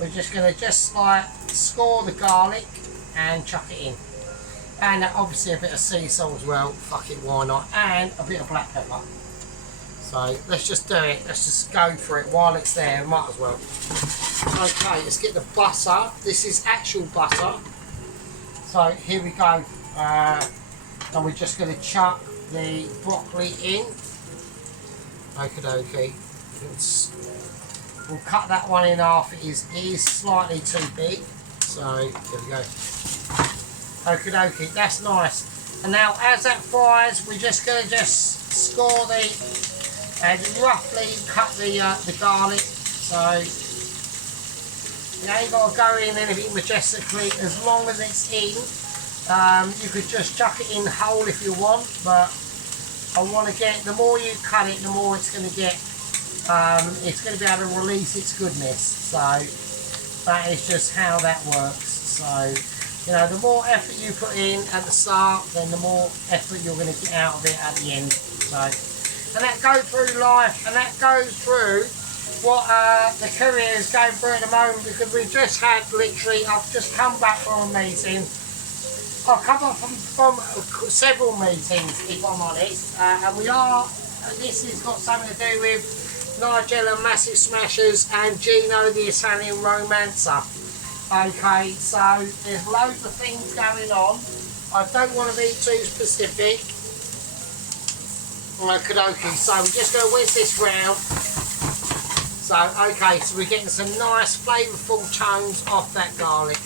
we're just going to like score the garlic and chuck it in. And obviously a bit of sea salt as well, fuck it, why not, and a bit of black pepper. So let's just do it, let's just go for it while it's there, might as well. Okay, let's get the butter. This is actual butter. So here we go. And we're just going to chuck the broccoli in. Okie dokie. We'll cut that one in half. It is slightly too big. So there we go. Okie dokie, that's nice. And now as that fries, we're just going to score and roughly cut the garlic. So you ain't got to go in anything majestically, as long as it's in. You could just chuck it in whole if you want, but I want to get, the more you cut it, the more it's going to get, it's going to be able to release its goodness. So that is just how that works. So, you know, the more effort you put in at the start, then the more effort you're going to get out of it at the end. So, and that goes through life, and that goes through what the courier is going through at the moment, because we've just had literally, I've just come back from a meeting. I've come up from several meetings, if I'm honest, and this has got something to do with Nigella Massive Smashers and Gino the Italian Romancer. Okay, so there's loads of things going on. I don't want to be too specific. Okie dokie, so we're just going to whisk this round. So, okay, so we're getting some nice flavourful tones off that garlic.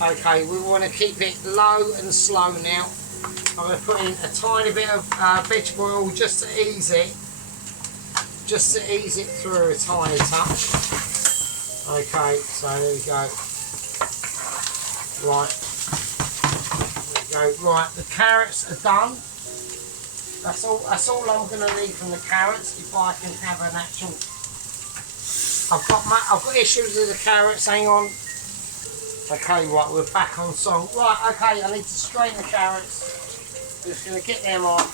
Okay, we want to keep it low and slow now. I'm going to put in a tiny bit of vegetable oil just to ease it. Just to ease it through a tiny touch. Okay, so there we go. Right. There we go. Right, the carrots are done. That's all I'm going to need from the carrots. If I can have an actual, I've got issues with the carrots. Hang on. Okay, right, we're back on song. Right, okay, I need to strain the carrots. I'm just going to get them off,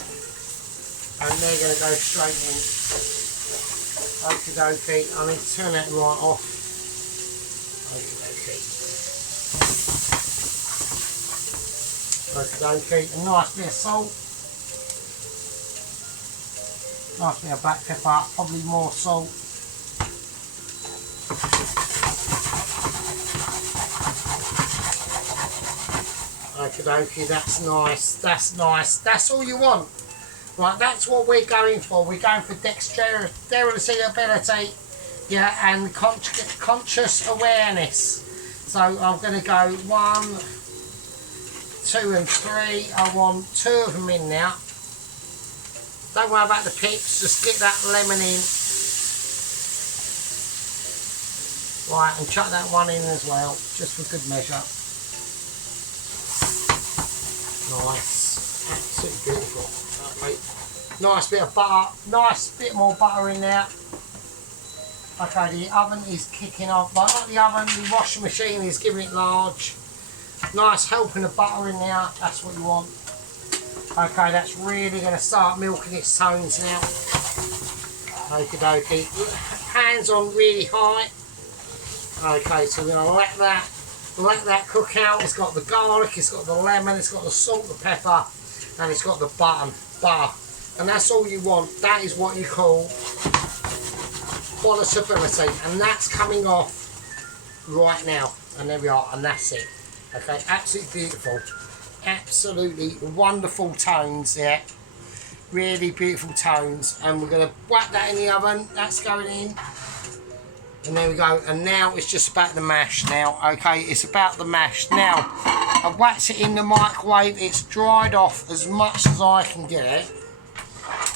and they're going to go straight in. Okie dokie, I need to turn that right off. Okie dokie. Okie dokie, a nice bit of salt. Nice bit of black pepper, probably more salt. Okie dokie, that's nice, that's nice. That's all you want. Right, that's what we're going for. We're going for dexterity ability, yeah, and conscious awareness. So I'm going to go 1, 2 and 3. I want 2 of them in now. Don't worry about the pips, just get that lemon in. Right, and chuck that one in as well, just for good measure. Nice, absolutely beautiful. Okay. Nice bit of butter, nice bit more butter in there. Okay, the oven is kicking off. Like, not the oven, the washing machine is giving it large. Nice helping of butter in there, that's what you want. Okay, that's really going to start milking its tones now. Okie dokie. Hands on really high. Okay, so we're going to let that cook out. It's got the garlic, it's got the lemon, it's got the salt, the pepper, and it's got the butter. And that's all you want. That is what you call palatability, and that's coming off right now. And there we are, and that's it. Okay, absolutely beautiful. Absolutely wonderful tones there. Really beautiful tones. And we're going to whack that in the oven. That's going in. And there we go. And now it's just about the mash now. Okay, it's about the mash. Now, I've whacked it in the microwave. It's dried off as much as I can get it.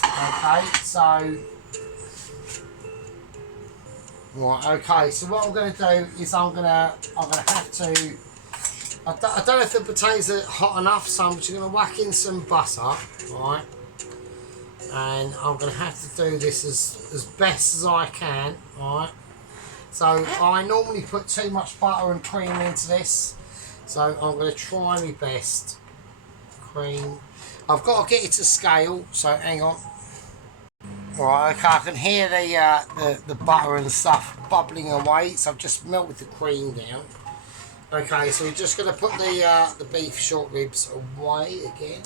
Okay, so... Right, okay, so what I'm going to do is I'm going to have to... I don't know if the potatoes are hot enough, so I'm just going to whack in some butter, right? And I'm going to have to do this as best as I can, right? So I normally put too much butter and cream into this, so I'm going to try my best. Cream. I've got to get it to scale, so hang on. Right, okay, I can hear the butter and stuff bubbling away, so I've just melted the cream down. Okay, so we're just going to put the beef short ribs away again.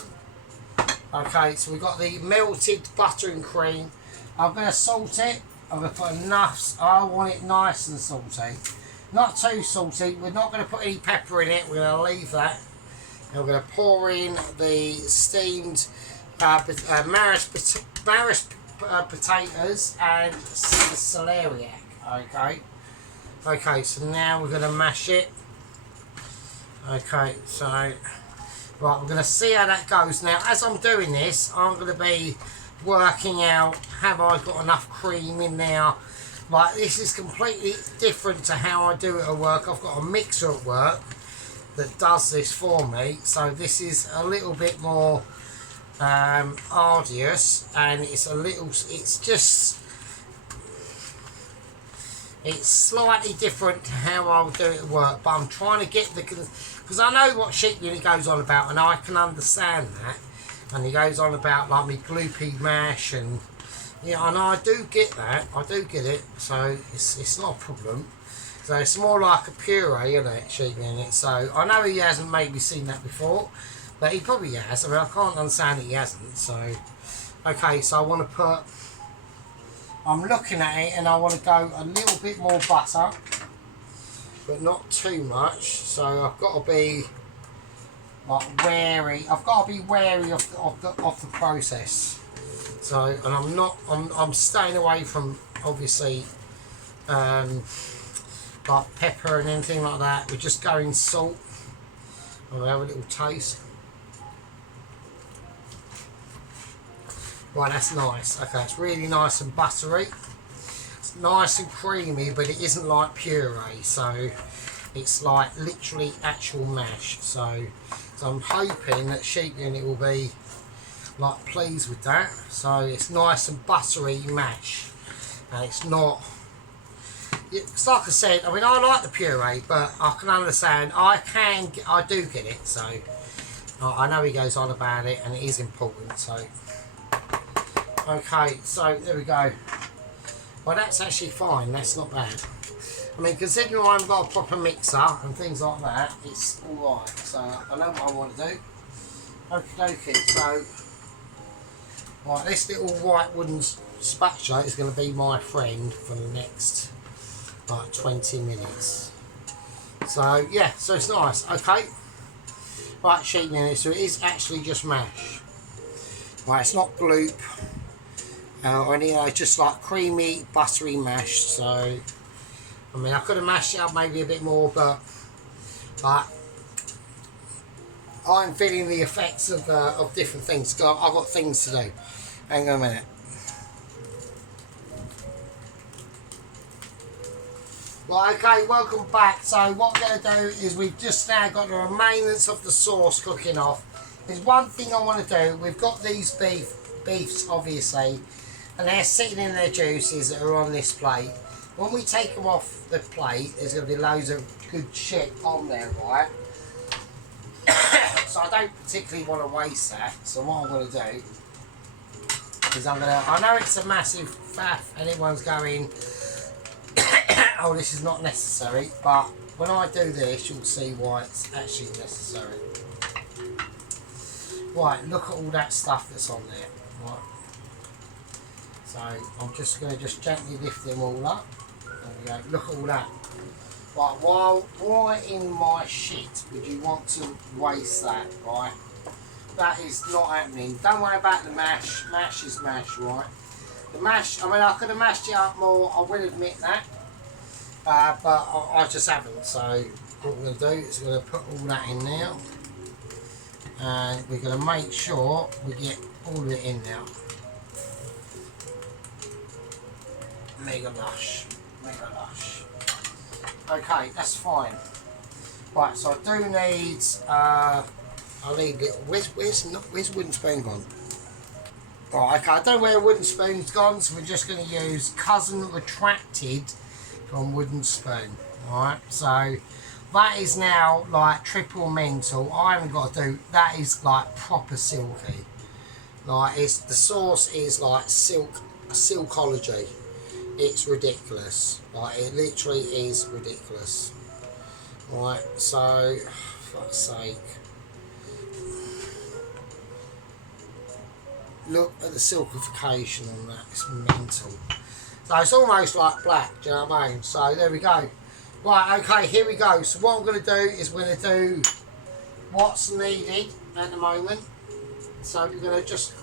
Okay, so we've got the melted butter and cream. I'm going to salt it. I'm going to put enough. I want it nice and salty. Not too salty. We're not going to put any pepper in it. We're going to leave that. And we're going to pour in the steamed Maris potatoes and celeriac. Okay. Okay, so now we're going to mash it. Okay, so right, we're going to see how that goes. Now, as I'm doing this, I'm going to be working out, have I got enough cream in there? Like, this is completely different to how I do it at work. I've got a mixer at work that does this for me, so this is a little bit more arduous, and it's slightly different to how I'll do it at work, but I'm trying to get because I know what sheep unit goes on about, and I can understand that. And he goes on about like me gloopy mash, and yeah, and I do get that. I do get it, so it's not a problem. So it's more like a puree, isn't it, sheep unit? So I know he hasn't maybe seen that before, but he probably has. I mean, I can't understand that he hasn't. So okay, so I want to put. I'm looking at it and I want to go a little bit more butter, but not too much. So I've got to be like wary. I've got to be wary of the process. So, and I'm staying away from obviously like pepper and anything like that. We're just going salt. I'll have a little taste. Right, that's nice. Okay, it's really nice and buttery. It's nice and creamy, but it isn't like puree. So it's like literally actual mash. So I'm hoping that sheep unit will be like pleased with that. So it's nice and buttery mash, and it's not. It's like I said. I mean, I like the puree, but I can understand. I do get it. So I know he goes on about it, and it is important. So. Okay, so there we go. Well, that's actually fine. That's not bad. I mean, considering I've got a proper mixer and things like that, it's alright. So I know what I want to do. Okie dokie. So, right, this little white wooden spatula is going to be my friend for the next like 20 minutes. So yeah, so it's nice. Okay. right sheetening it, so it is actually just mash. Right, it's not gloop or anything, it's just like creamy, buttery mash. So, I mean, I could have mashed it up maybe a bit more, but I'm feeling the effects of different things. I've got things to do. Hang on a minute. Right, okay, welcome back. So what we're going to do is we've just now got the remains of the sauce cooking off. There's one thing I want to do. We've got these beefs, obviously, and they're sitting in their juices that are on this plate. When we take them off the plate, there's going to be loads of good shit on there, right? So I don't particularly want to waste that. So what I'm going to do is I know it's a massive faff and everyone's going, oh, this is not necessary, but when I do this, you'll see why it's actually necessary. Right, look at all that stuff that's on there. Right. So I'm just going to gently lift them all up. There we go. Look at all that. Right, why in my shit would you want to waste that, right? That is not happening. Don't worry about the mash. Mash is mash, right? The mash, I mean, I could have mashed it up more, I will admit that. But I just haven't. So what we're going to do is we're going to put all that in now. And we're going to make sure we get all of it in now. Mega lush. Mega lush. Okay, that's fine. Right, so I do need, I need little, where's wooden spoon gone? Right, okay, I don't know where wooden spoon's gone, so we're just going to use Cousin Retracted from Wooden Spoon. Alright, so that is now like triple mental. I haven't got to do, that is like proper silky. Like, the sauce is like silkology. It's ridiculous. Like, it literally is ridiculous. Right, so, for fuck's sake. Look at the silkification on that, it's mental. So it's almost like black, do you know what I mean? So there we go. Right, okay, here we go. So what I'm going to do is we're going to do what's needed at the moment. So we're going to just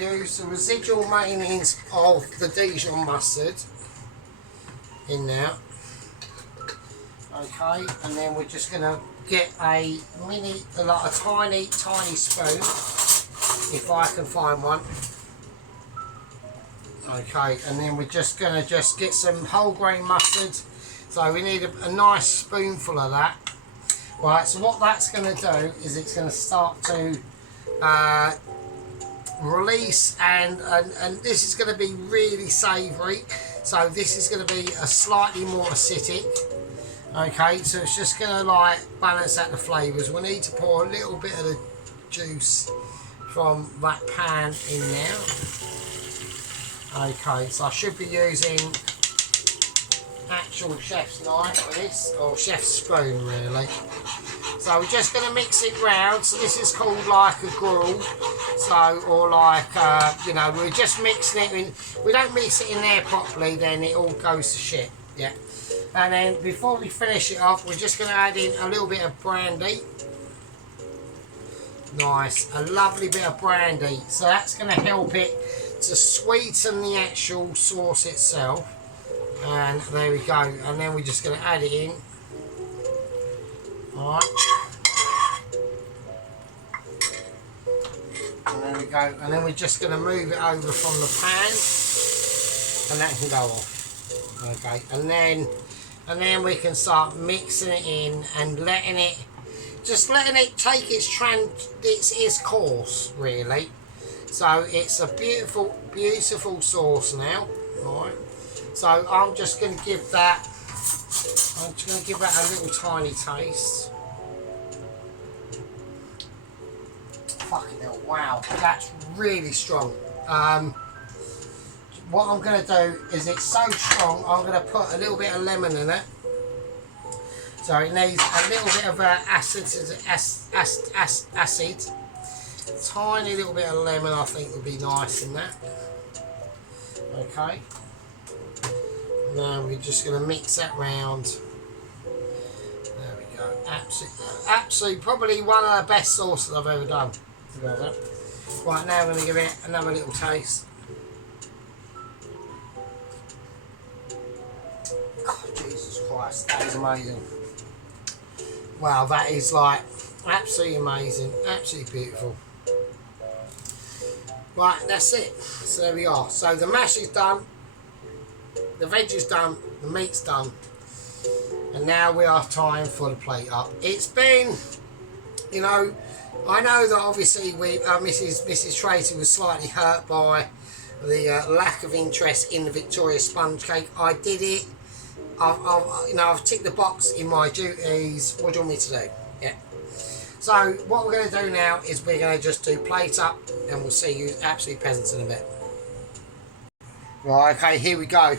use the residual mayonnaise of the Dijon mustard in there. Okay, and then we're just going to get a tiny spoon, if I can find one. Okay, and then we're just going to get some whole grain mustard. So we need a nice spoonful of that. Right, so what that's going to do is it's going to start to release, and this is going to be really savoury. So this is going to be a slightly more acidic. Okay, so it's just going to like balance out the flavours. We need to pour a little bit of the juice from that pan in there. Okay, so I should be using actual chef's knife for this, or chef's spoon really. So we're just going to mix it round. So this is called like a gruel, so, or like you know, we're just mixing it in. We don't mix it in there properly, then it all goes to shit. Yeah. And then before we finish it off, we're just going to add in a little bit of brandy. Nice, a lovely bit of brandy. So that's going to help it to sweeten the actual sauce itself. And there we go. And then we're just going to add it in. Alright. And there we go. And then we're just going to move it over from the pan. And that can go off. Okay. And then we can start mixing it in and letting it take its course, really. So it's a beautiful sauce now. Right. So I'm just going to give that a little tiny taste. Fucking hell, wow, that's really strong. What I'm going to do is, it's so strong, I'm going to put a little bit of lemon in it. So it needs a little bit of acid. Tiny little bit of lemon, I think, would be nice in that. Okay. Now we're just going to mix that round. There we go. Absolutely, probably one of the best sauces I've ever done. Right, now I'm going to give it another little taste. Oh, Jesus Christ, that is amazing. Wow, that is like absolutely amazing, absolutely beautiful. Right, that's it. So there we are. So the mash is done, the veg is done, the meat's done, and now we are time for the plate up. It's been, you know, I know that obviously Mrs. Tracy was slightly hurt by the lack of interest in the Victoria sponge cake. I did it. I've ticked the box in my duties. What do you want me to do? Yeah. So what we're going to do now is we're going to just do plate up, and we'll see you absolute peasants in a bit. Right, okay, here we go.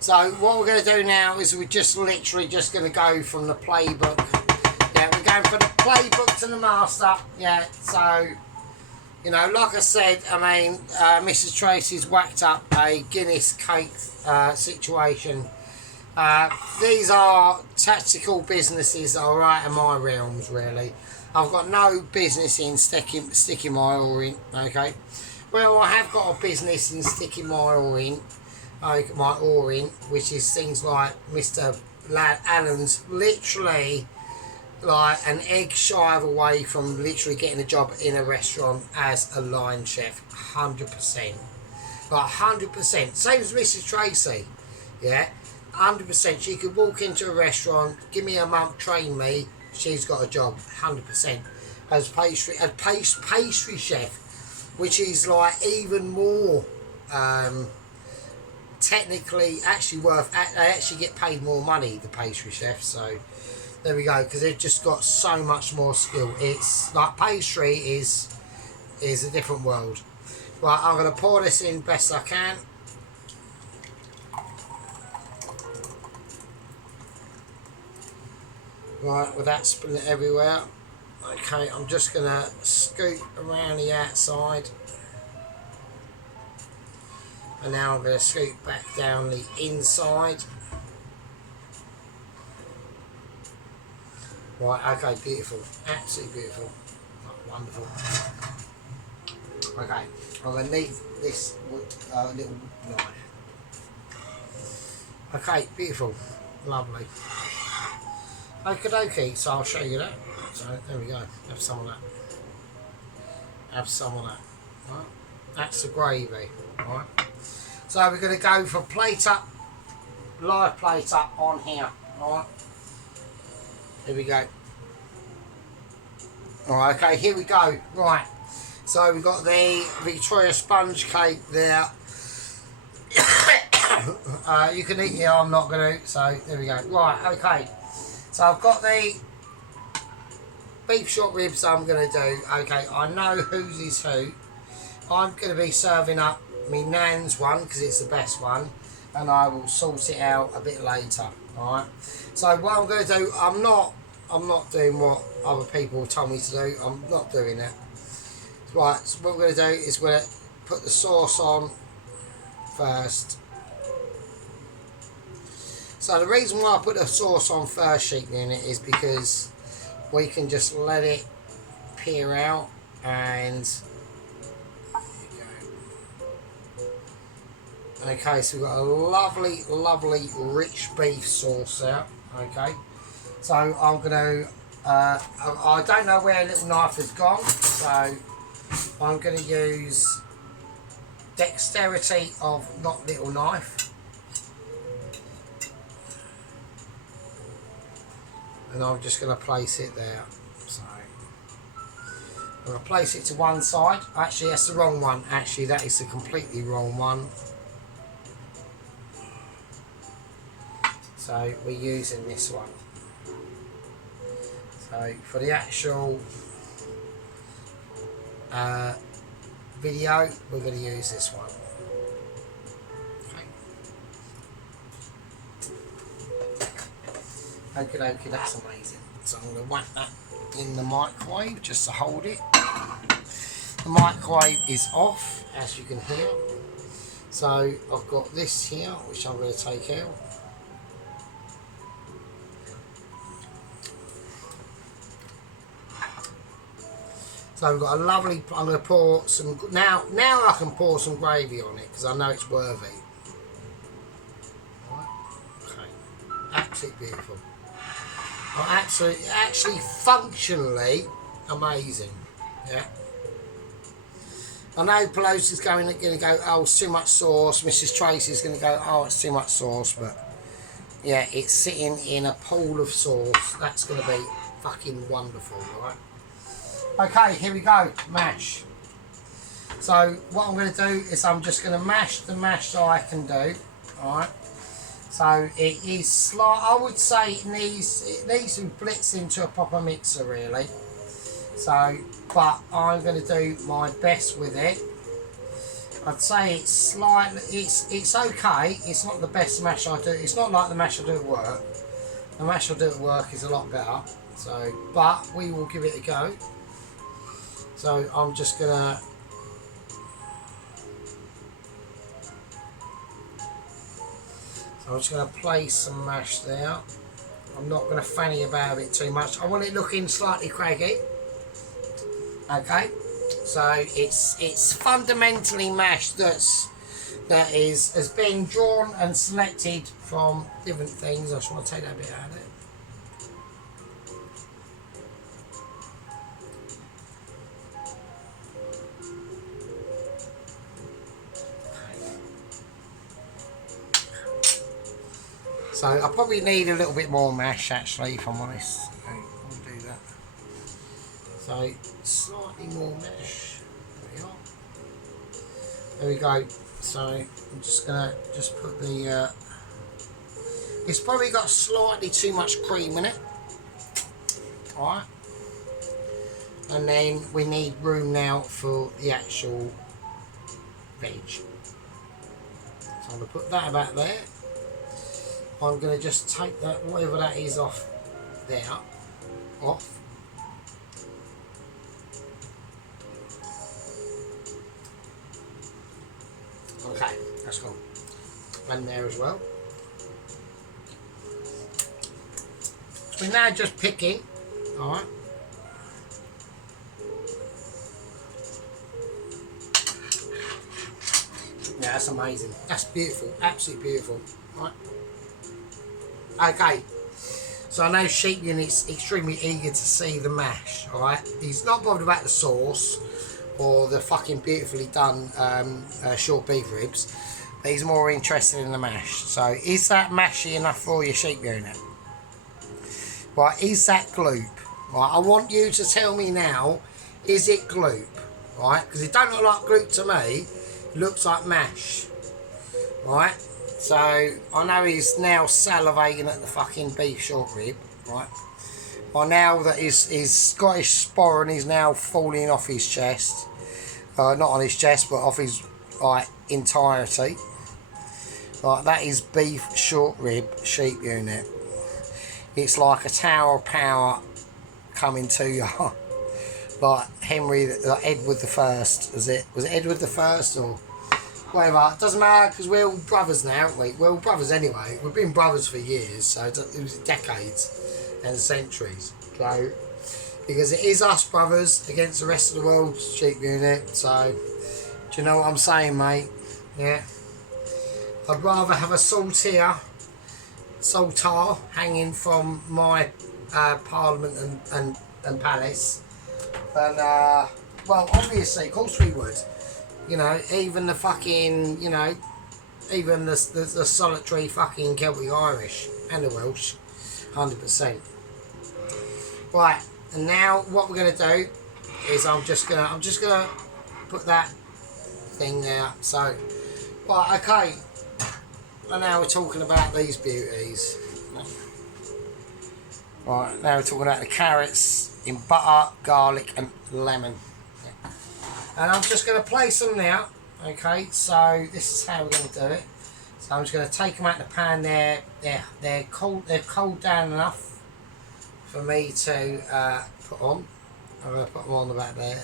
So what we're going to do now is we're just literally just going to go from the playbook. Yeah, we're going from the playbook to the master. Yeah, so, you know, like I said, I mean, Mrs. Tracy's whacked up a Guinness cake situation. These are tactical businesses that are right in my realms, really. I've got no business in sticking my oar in, okay? Well, I have got a business in sticking my oar in, which is things like Mr. Allen's literally like an egg shy of away from literally getting a job in a restaurant as a line chef, 100%. Like 100%. Same as Mrs. Tracy, yeah? 100%. She could walk into a restaurant, give me a month, train me, she's got a job, 100%. As pastry chef, which is like even more technically actually they actually get paid more money, the pastry chef. So there we go, because they've just got so much more skill. It's like pastry is a different world. Right, I'm going to pour this in best I can. Right, with that spilling it everywhere. Okay, I'm just going to scoop around the outside. And now I'm going to scoop back down the inside. Right, okay, beautiful. Absolutely beautiful. Oh, wonderful. Okay, I'm going to need this little knife. Okay, beautiful. Lovely. Okie dokie, so I'll show you that. So there we go. Have some of that. Have some of that. Right. That's the gravy. Right. So we're going to go for plate up, live plate up on here. Alright. Here we go. Alright, okay, here we go. Right. So we've got the Victoria sponge cake there. You can eat here, I'm not going to. So there we go. Right, okay. So I've got the beef short ribs I'm going to do. Okay, I know whose is who. I'm going to be serving up my nan's one because it's the best one, and I will sort it out a bit later. Alright. So what I'm going to do, I'm not doing what other people told me to do. I'm not doing that. Right, so what we're going to do is we're going to put the sauce on first. So the reason why I put the sauce on first, sheepy, in it is because we can just let it peer out, and okay, so we've got a lovely, lovely rich beef sauce out. Okay, so I'm going to, I don't know where a little knife has gone, so I'm going to use dexterity of not little knife. And I'm just going to place it there. So I'm going to place it to one side. Actually, that's the wrong one. Actually, that is the completely wrong one. So we're using this one. So for the actual video, we're going to use this one. Okay, that's amazing. So I'm going to whack that in the microwave just to hold it. The microwave is off, as you can hear. So I've got this here, which I'm going to take out. So we've got a lovely. I'm going to pour some now. Now I can pour some gravy on it because I know it's worthy. Right. Okay, absolutely beautiful. Oh, absolutely, actually, functionally amazing. Yeah. I know Pelosi's going to go. Oh, it's too much sauce. Mrs. Tracy's going to go. Oh, it's too much sauce. But yeah, it's sitting in a pool of sauce. That's going to be fucking wonderful, right? Okay, here we go. Mash. So what I'm going to do is I'm just going to mash the mash that I can do. All right. So it is slight. I would say it needs to blitz into a proper mixer really. So, but I'm going to do my best with it. I'd say it's slightly. It's okay. It's not the best mash I do. It's not like the mash I do at work. The mash I do at work is a lot better. So, but we will give it a go. So I'm just gonna. So I'm just gonna place some mash there. I'm not gonna fanny about it too much. I want it looking slightly craggy. Okay. So it's fundamentally mash that has been drawn and selected from different things. I just want to take that bit out of it. So I probably need a little bit more mash actually, if I'm honest. So we'll do that. So slightly more mash. There we are. There we go. So I'm just gonna put the. It's probably got slightly too much cream in it. All right. And then we need room now for the actual veg. So I'm gonna put that about there. I'm going to just take that, whatever that is off there, off. Okay, that's cool. And there as well. So we're now just picking, alright. Yeah, that's amazing. That's beautiful, absolutely beautiful. Right. Okay, so I know Sheepyun is extremely eager to see the mash, alright? He's not bothered about the sauce or the fucking beautifully done short beef ribs, but he's more interested in the mash. So is that mashy enough for your Sheepyun? Right, is that gloop? Right, I want you to tell me now, is it gloop? Right, because it don't look like gloop to me, it looks like mash. Right? So, I know he's now salivating at the fucking beef short rib, right? Well, now that his Scottish sporran is now falling off his chest. Not on his chest, but off his, like, entirety. Like, that is beef short rib Sheepyun. It's like a tower of power coming to you. Like like Edward the First, was it Edward the First or... Whatever, it doesn't matter because we're all brothers now, aren't we? We're all brothers anyway. We've been brothers for years, so it was decades and centuries. So, because it is us brothers against the rest of the world, Sheepyun. So, do you know what I'm saying, mate? Yeah. I'd rather have a saltire hanging from my parliament and palace than, well, obviously, of course we would. You know, even the fucking, you know, even the solitary fucking Celtic Irish and the Welsh, 100%. Right, and now what we're gonna do is I'm just gonna put that thing there. So, right, okay. And now we're talking about these beauties. Right, now we're talking about the carrots in butter, garlic, and lemon. And I'm just going to place them now. Okay, so this is how we're going to do it. So I'm just going to take them out of the pan. They're cold. They're cooled down enough for me to put on. I'm going to put them on about there.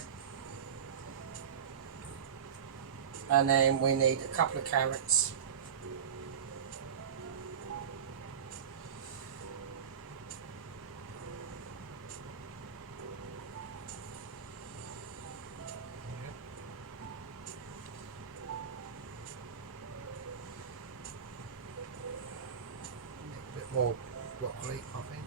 And then we need a couple of carrots. more broccoli, I think.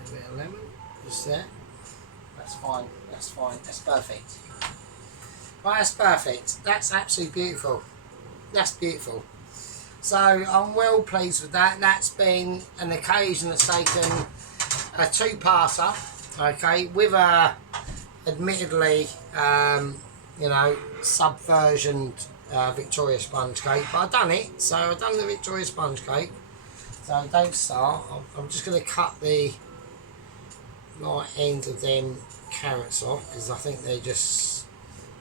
A bit of lemon, just there. That's fine, that's fine, that's perfect. Right, that's perfect. That's absolutely beautiful. That's beautiful. So I'm well pleased with that. That's been an occasion that's taken a two-passer, okay, with a admittedly, you know, subversioned Victoria sponge cake. But I've done it, so I've done the Victoria sponge cake. So don't start. I'm just going to cut the right end of them carrots off because I think they're just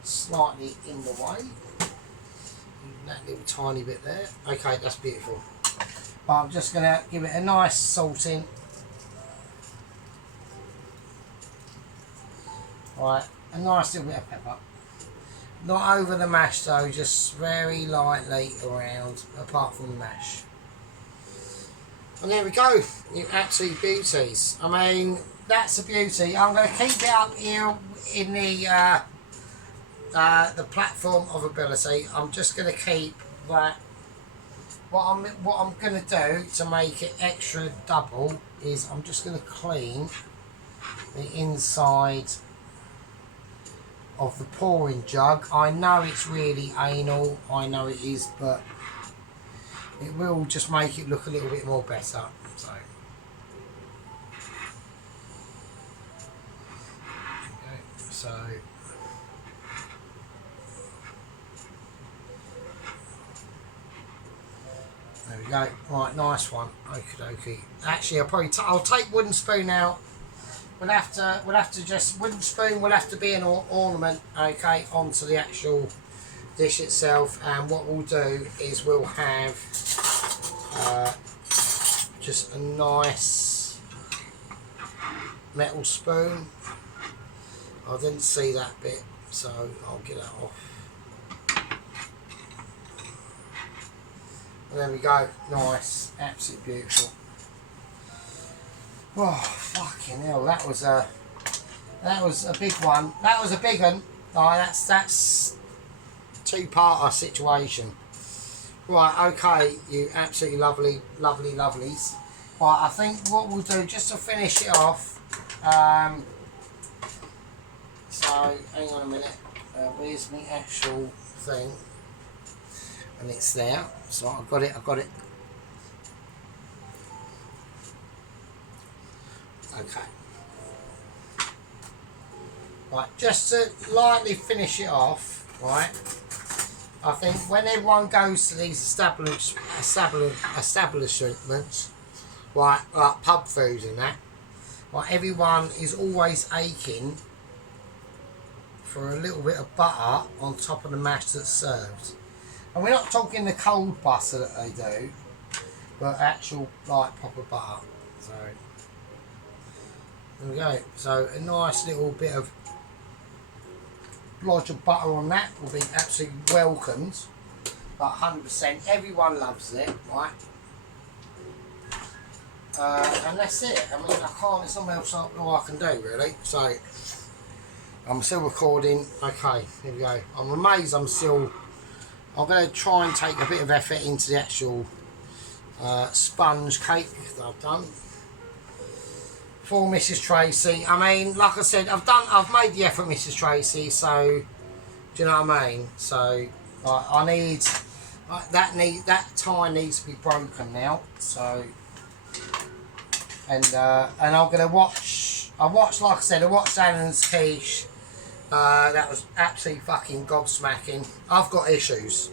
slightly in the way. That little tiny bit there. Okay, that's beautiful. But I'm just going to give it a nice salting. Right, a nice little bit of pepper. Not over the mash though, just very lightly around, apart from the mash. And there we go, you absolute beauties. I mean, that's a beauty. I'm going to keep it up here in the platform of ability. I'm just going to keep that. What I'm going to do to make it extra double is I'm just going to clean the inside of the pouring jug. I know it's really anal, I know it is, but it will just make it look a little bit more better. So, okay, so there we go. Right, nice one. Okie dokie. Actually, I'll take wooden spoon out. We'll have to just wooden spoon. Will have to be an ornament, okay, onto the actual dish itself. And what we'll do is we'll have just a nice metal spoon. I didn't see that bit, so I'll get that off. And there we go. Nice, absolutely beautiful. Oh, fucking hell, that was a big one. That was a big one. Oh, that's two-parter situation. Right, okay, you absolutely lovely, lovely, lovelies. Right, I think what we'll do, just to finish it off, so, hang on a minute, where's my actual thing? And it's there, so I've got it. Okay. Right, just to lightly finish it off, right, I think when everyone goes to these establishments, right, like pub food and that, right, everyone is always aching for a little bit of butter on top of the mash that's served. And we're not talking the cold butter that they do, but actual, like, proper butter. So, there we go. So a nice little bit of blodge of butter on that will be absolutely welcomed. Like 100%. Everyone loves it, right? And that's it. I mean, there's nothing else I can do really. So I'm still recording. Okay, here we go. I'm amazed I'm going to try and take a bit of effort into the actual sponge cake that I've done for Mrs. Tracy. I mean, like I said, I've made the effort, Mrs. Tracy. So, do you know what I mean? So, I need that tie needs to be broken now. So, and I'm gonna watch. I watched Alan's quiche. That was absolutely fucking gobsmacking. I've got issues,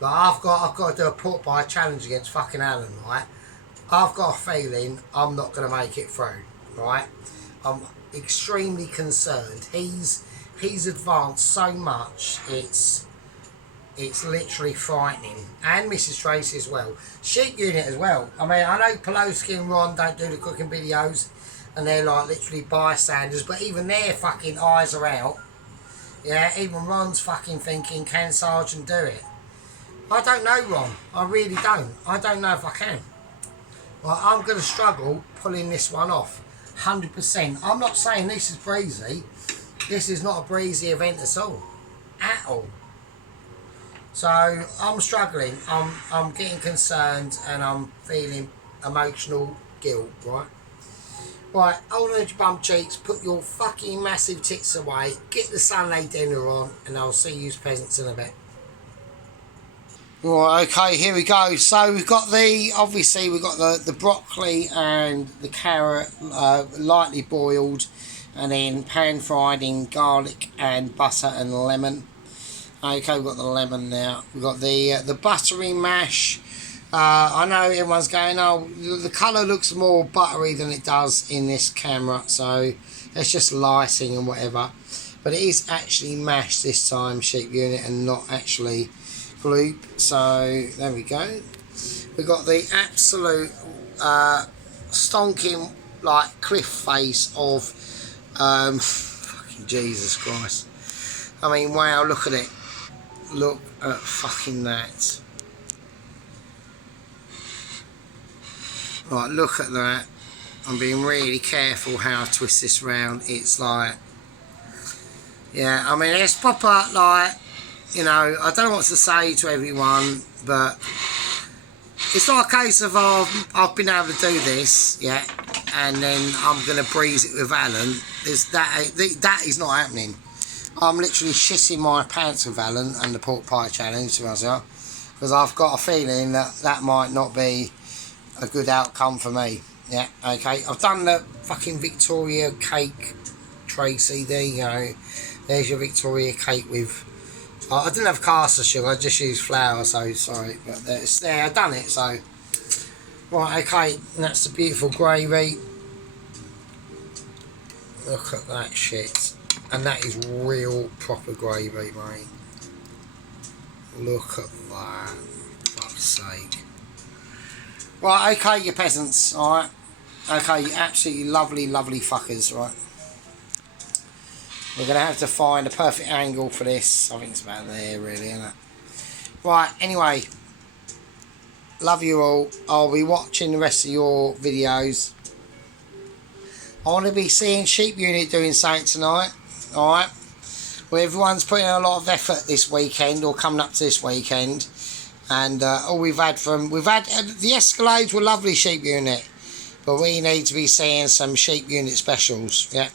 but I've got to do a put by challenge against fucking Alan, right? I've got a feeling I'm not going to make it through, right? I'm extremely concerned. He's advanced so much, it's literally frightening. And Mrs. Tracy as well. Sheep Unit as well. I mean, I know Pelosi and Ron don't do the cooking videos, and they're like literally bystanders, but even their fucking eyes are out. Yeah, even Ron's fucking thinking, can Sergeant do it? I don't know, Ron. I really don't. I don't know if I can. Well, I'm going to struggle pulling this one off. 100%. I'm not saying this is breezy. This is not a breezy event at all. At all. So I'm struggling. I'm getting concerned and I'm feeling emotional guilt, right? Right, hold on to your bum cheeks, put your fucking massive tits away, get the Sunday dinner on, and I'll see you peasants in a bit. Right, okay, here we go. So we've got obviously we've got the broccoli and the carrot lightly boiled, and then pan fried in garlic and butter and lemon. Okay, we've got the lemon now. We've got the buttery mash. I know everyone's going, oh, the colour looks more buttery than it does in this camera, so it's just lighting and whatever. But it is actually mashed this time, sheep unit, and not actually gloop. So there we go. We've got the absolute stonking like cliff face of fucking Jesus Christ. I mean, wow, look at it. Look at fucking that. Right, look at that. I'm being really careful how I twist this round. It's like, yeah, I mean, it's proper, like, you know, I don't know what to say to everyone, but it's not a case of I've been able to do this, yeah, and then I'm going to breeze it with Alan. That is not happening. I'm literally shitting my pants with Alan and the pork pie challenge to myself, because I've got a feeling that might not be a good outcome for me. Yeah, okay. I've done the fucking Victoria cake, Tracy. There you go. There's your Victoria cake with. I didn't have caster sugar. I just used flour. So sorry, but it's there. I've done it. So right, okay. And that's the beautiful gravy. Look at that shit, and that is real proper gravy, mate. Look at that. For fuck's sake. Right, okay, you peasants, alright? Okay, you absolutely lovely, lovely fuckers, right? We're going to have to find a perfect angle for this. I think it's about there, really, isn't it? Right, anyway. Love you all. I'll be watching the rest of your videos. I want to be seeing Sheep Unit doing something tonight, alright? Well, everyone's putting a lot of effort this weekend, or coming up to this weekend. And all the Escalades were lovely, Sheep Unit, but we need to be seeing some Sheep Unit specials. Yeah,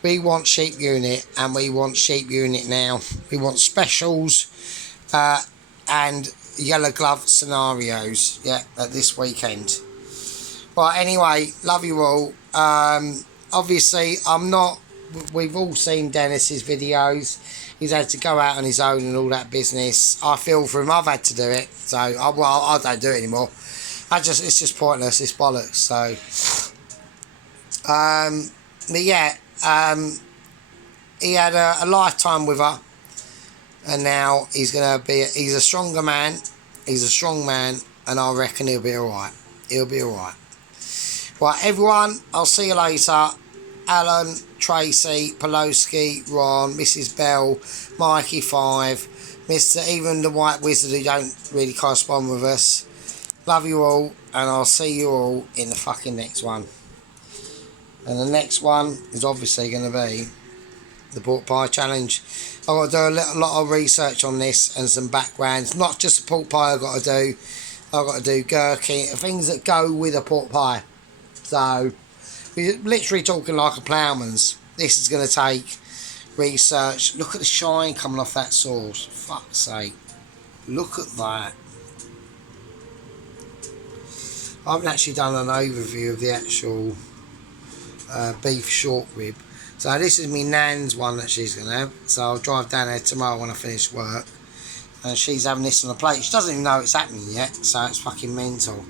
we want Sheep Unit, and we want Sheep Unit now. We want specials and yellow glove scenarios. Yeah, at this weekend. Right. Anyway, love you all. Obviously, I'm not. We've all seen Dennis's videos. He's had to go out on his own and all that business. I feel for him. I've had to do it. So, I don't do it anymore. It's just pointless. It's bollocks. So, but yeah, he had a lifetime with her. And now he's a stronger man. He's a strong man. And I reckon he'll be alright. He'll be alright. Right, everyone, I'll see you later. Alan, Tracy, Poloski, Ron, Mrs. Bell, Mikey 5, Mr. Even the White Wizard who don't really correspond with us. Love you all, and I'll see you all in the fucking next one. And the next one is obviously going to be the pork pie challenge. I've got to do a lot of research on this and some backgrounds. Not just a pork pie I've got to do. I've got to do gherkin, things that go with a pork pie. So we're literally talking like a ploughman's. This is going to take research. Look at the shine coming off that sauce. Fuck's sake. Look at that. I haven't actually done an overview of the actual beef short rib. So this is my nan's one that she's going to have. So I'll drive down there tomorrow when I finish work. And she's having this on a plate. She doesn't even know it's happening yet. So it's fucking mental.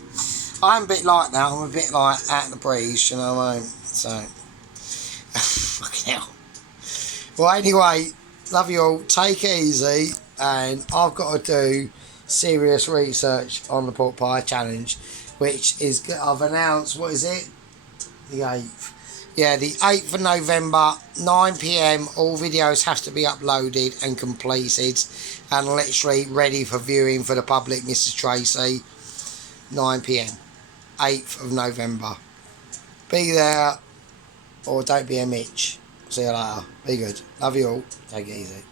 I'm a bit like that. I'm a bit like at the breeze, you know what I mean? So, fucking hell. Well, anyway, love you all. Take it easy. And I've got to do serious research on the pork pie challenge, which is, I've announced, what is it? The 8th. Yeah, the 8th of November, 9 PM. All videos have to be uploaded and completed and literally ready for viewing for the public, Mrs. Tracy. 9 PM. 8th of November. Be there or don't be a Mitch. See you later. Be good. Love you all. Take it easy.